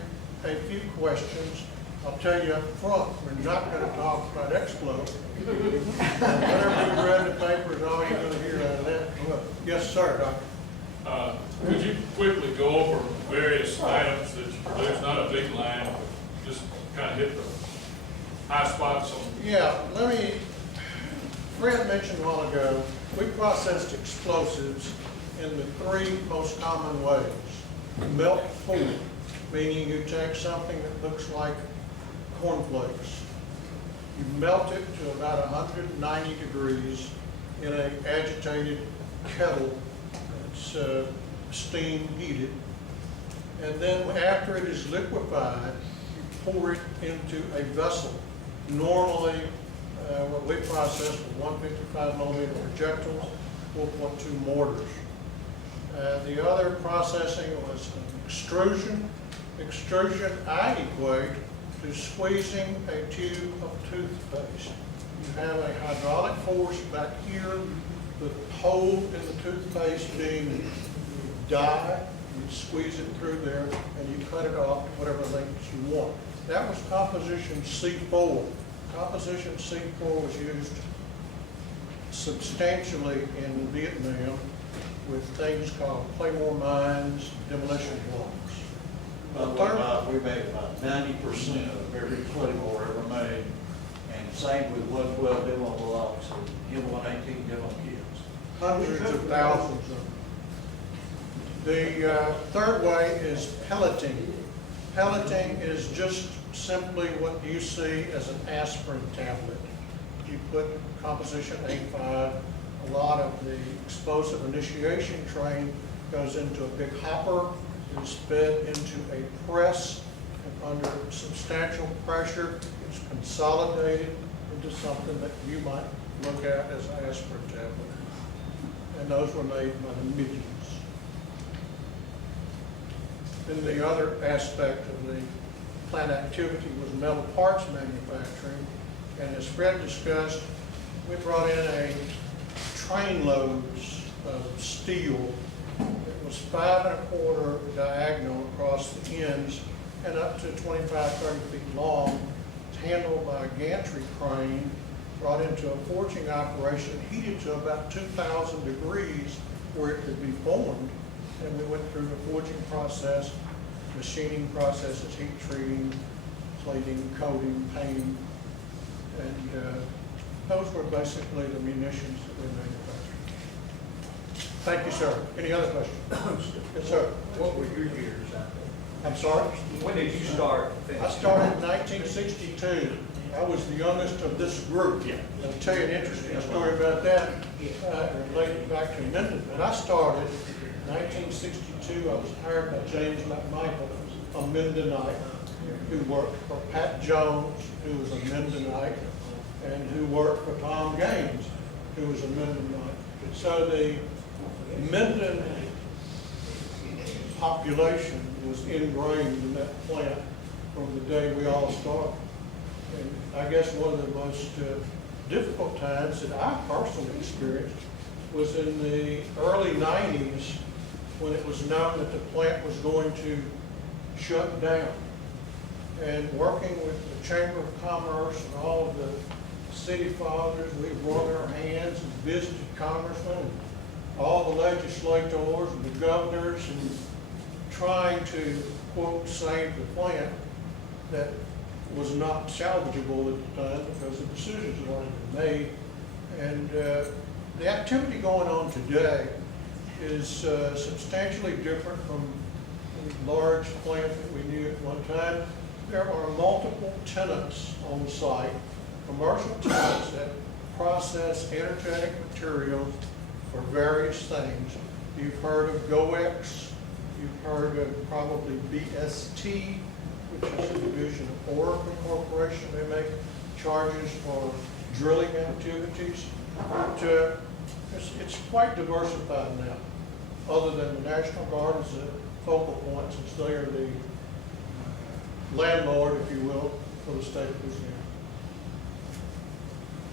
a few questions. I'll tell you up front, we're not going to talk about Explo. Whatever you read in the paper is all you're going to hear out of that. Yes, sir, Doctor. Could you quickly go over various items that you produce, not a big line, but just kind of hit the high spots on? Yeah, Fred mentioned a while ago, we processed explosives in the 3 most common ways. Melt pour, meaning you take something that looks like cornflakes. You melt it to about 190 degrees in an agitated kettle. It's steam heated. And then after it is liquefied, you pour it into a vessel. Normally, what we process with 155mm projectiles, 4.2 mortars. The other processing was extrusion. Extrusion I equate to squeezing a tube of toothpaste. You have a hydraulic force back here, the hole in the toothpaste being dye, you squeeze it through there, and you cut it off to whatever length you want. That was composition C4. Composition C4 was used substantially in Vietnam with things called claymore mines, demolition blocks. We made about 90% of every claymore ever made, and same with 112 demo blocks and M118 demo kits. Hundreds of thousands of them. The third way is pelleting. Pelleting is just simply what you see as an aspirin tablet. You put composition A5, a lot of the explosive initiation train goes into a big hopper, is fed into a press, and under substantial pressure, it's consolidated into something that you might look at as an aspirin tablet. And those were made by the Midgets. Then the other aspect of the plant activity was metal parts manufacturing. And as Fred discussed, we brought in a train loads of steel. It was 5 1/4 diagonal across the ends and up to 25, 30 feet long. It's handled by a gantry crane, brought into a forging operation, heated to about 2,000 degrees where it could be formed. And we went through the forging process, machining processes, heat treating, plating, coating, painting. And those were basically the munitions that we manufactured. Thank you, sir. Any other questions? Yes, sir. What were your years out there? I'm sorry? When did you start? I started in 1962. I was the youngest of this group. I'll tell you an interesting story about that related back to Minden. When I started in 1962, I was hired by James McMichael, a Mindenite, who worked for Pat Jones, who was a Mindenite, and who worked for Tom Gaines, who was a Mindenite. So the Minden population was ingrained in that plant from the day we all started. And I guess one of the most difficult times that I personally experienced was in the early 90s when it was known that the plant was going to shut down. And working with the Chamber of Commerce and all of the city fathers, we wrung our hands and visited congressmen and all the legislators and the governors and trying to, quote, save the plant that was not salvageable at the time because the decisions had already been made. And the activity going on today is substantially different from the large plant that we knew at one time. There are multiple tenants on the site, commercial tenants that process energetic materials for various things. You've heard of GoEx, you've heard of probably BST, which is a division of Oracle Corporation. They make charges for drilling activities. But, it's quite diversified now, other than the National Guard is a focal point since they are the landlord, if you will, for the state of Louisiana.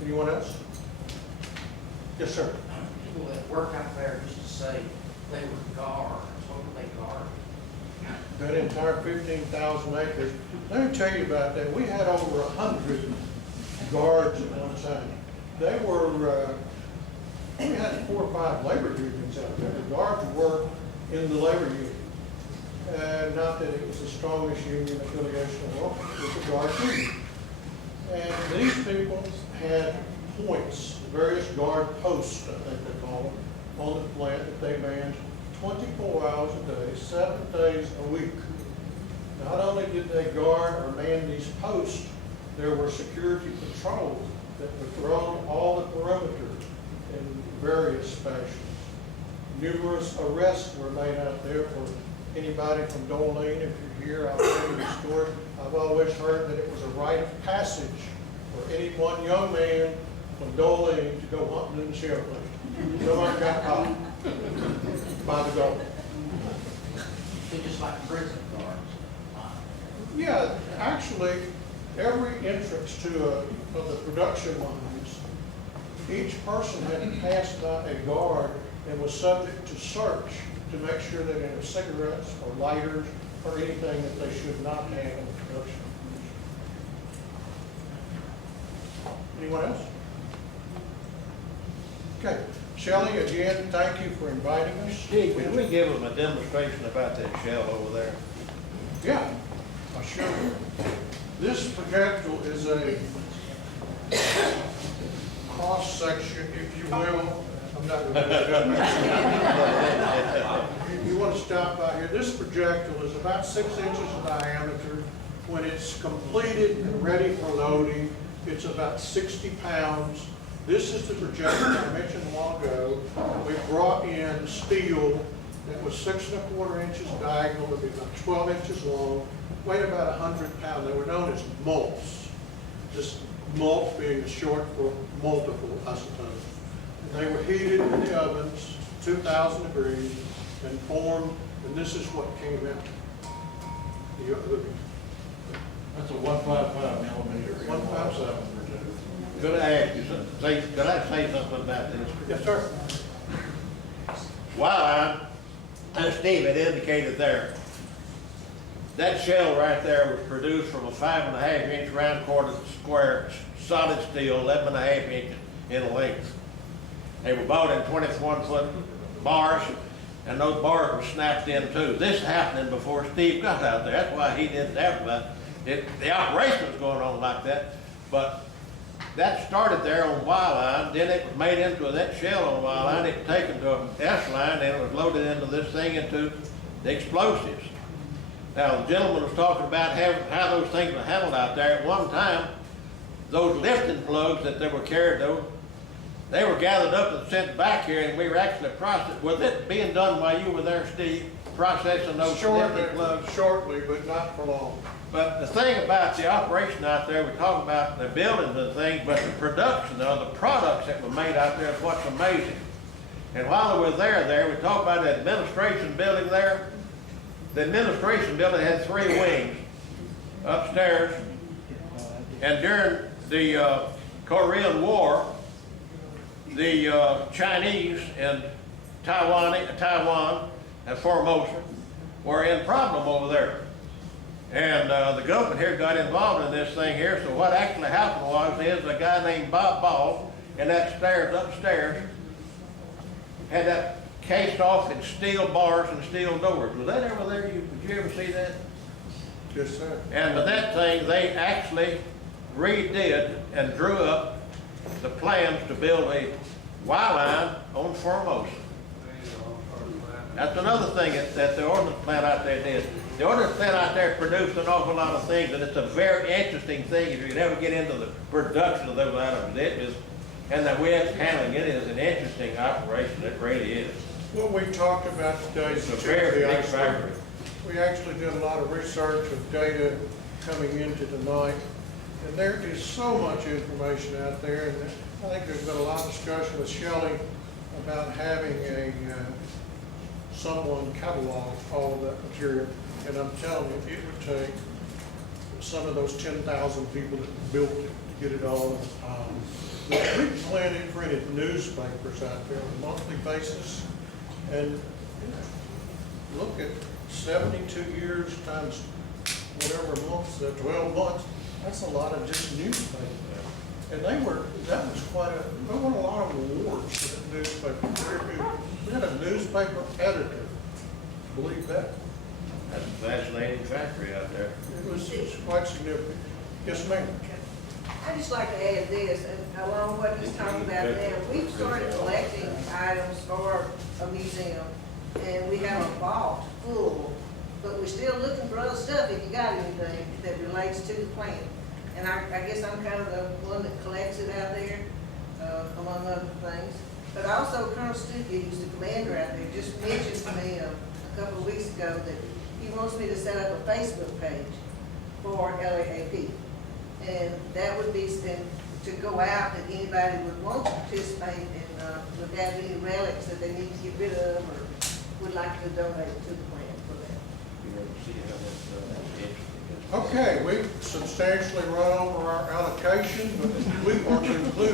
Anyone else? Yes, sir. People that work out there used to say they were guards. What were they guards? That entire 15,000 acres. Let me tell you about that. We had over 100 guards at one time. They were, we had 4 or 5 labor unions out there. The guards were in the labor union. Not that it was the strongest union affiliation in the world, it was the guard union. And these people had points, various guard posts, I think they call them, on the plant that they manned 24 hours a day, 7 days a week. Not only did they guard or man these posts, there were security patrols that patrolled all the perimeter in various fashions. Numerous arrests were made out there for anybody from Doyle. If you're here, I'll tell you the story. I've always heard that it was a rite of passage for any one young man from Doyle to go hunting in the sheriff lane. Nobody got caught by the government. They're just like prison guards. Yeah, actually, every entrance to of the production lines, each person had to pass by a guard and was subject to search to make sure that they had cigarettes or lighters or anything that they should not have in the production. Anyone else? Okay. Shelley, again, thank you for inviting us. Steve, can we give them a demonstration about that shell over there? Yeah, I sure will. This projectile is a cross section, if you will. I'm not going to do that. You want to stop by here. This projectile is about 6 inches in diameter. When it's completed and ready for loading, it's about 60 pounds. This is the projectile I mentioned a while ago. We brought in steel It was 6¼ inches diagonal, it'd be about 12 inches long, weighed about 100 pounds. They were known as malts. Just malt being short for multiple, I suppose. And they were heated in the ovens, 2,000 degrees, and formed, and this is what came out. That's a 155 millimeter. 157. Could I ask you something? Could I say something about this? Yes, sir. While as Steve had indicated there, that shell right there was produced from a 5½ inch round quarter square solid steel, 11½ inches in length. They were bought in 21-foot bars, and those bars were snapped in too. This happening before Steve got out there. That's why he didn't have about it. The operation was going on like that, but that started there on Y line, then it was made into that shell on Y line, it was taken to an S line, then it was loaded into this thing, into the explosives. Now, the gentleman was talking about how those things were handled out there. At one time, those lifting plugs that they were carried, though, they were gathered up and sent back here, and we were actually processing. Was it being done while you were there, Steve, processing those lifting plugs? Shortly, but not for long. But the thing about the operation out there, we talk about the buildings and things, but the production, the products that were made out there is what's amazing. And while we were there, we talk about the administration building there. The administration building had 3 wings upstairs. And during the Korean War, the Chinese and Taiwan and Formosa were in problem over there. And the government here got involved in this thing here. So what actually happened was a guy named Bob Ball in that stairs upstairs had that cased off in steel bars and steel doors. Was that ever there? Did you ever see that? Yes, sir. And with that thing, they actually redid and drew up the plans to build a Y line on Formosa. That's another thing that the ordnance plant out there did. The ordnance plant out there produced an awful lot of things, and it's a very interesting thing if you never get into the production of those items. And the way it's handling it is an interesting operation. It really is. What we talked about today is It's a very big factory. We actually did a lot of research of data coming into tonight, and there is so much information out there, and I think there's been a lot of discussion with Shelley about having someone catalog all of that material, and I'm telling you, it would take some of those 10,000 people that built it to get it all in the pile. We printed newspapers out there on a monthly basis, and look at 72 years times whatever months, 12 months, that's a lot of just newspapers. And there were a lot of awards for that newspaper. We had a newspaper editor, believe that? That's a fascinating factory out there. It was quite significant. Yes, ma'am. I'd just like to add this, and along what he's talking about now, we've started collecting items for a museum, and we have a vault full, but we're still looking for other stuff if you got anything that relates to the plant. And I guess I'm kind of the one that collects it out there, among other things. But also Colonel Stuckey, who's the commander out there, just mentioned to me a couple of weeks ago that he wants me to set up a Facebook page for LAAP. And that would be to go out that anybody would want to participate and would have any relics that they need to get rid of or would like to donate to the plant for that. You ever see how that's interesting? Okay, we've substantially run over our allocation, but we want to include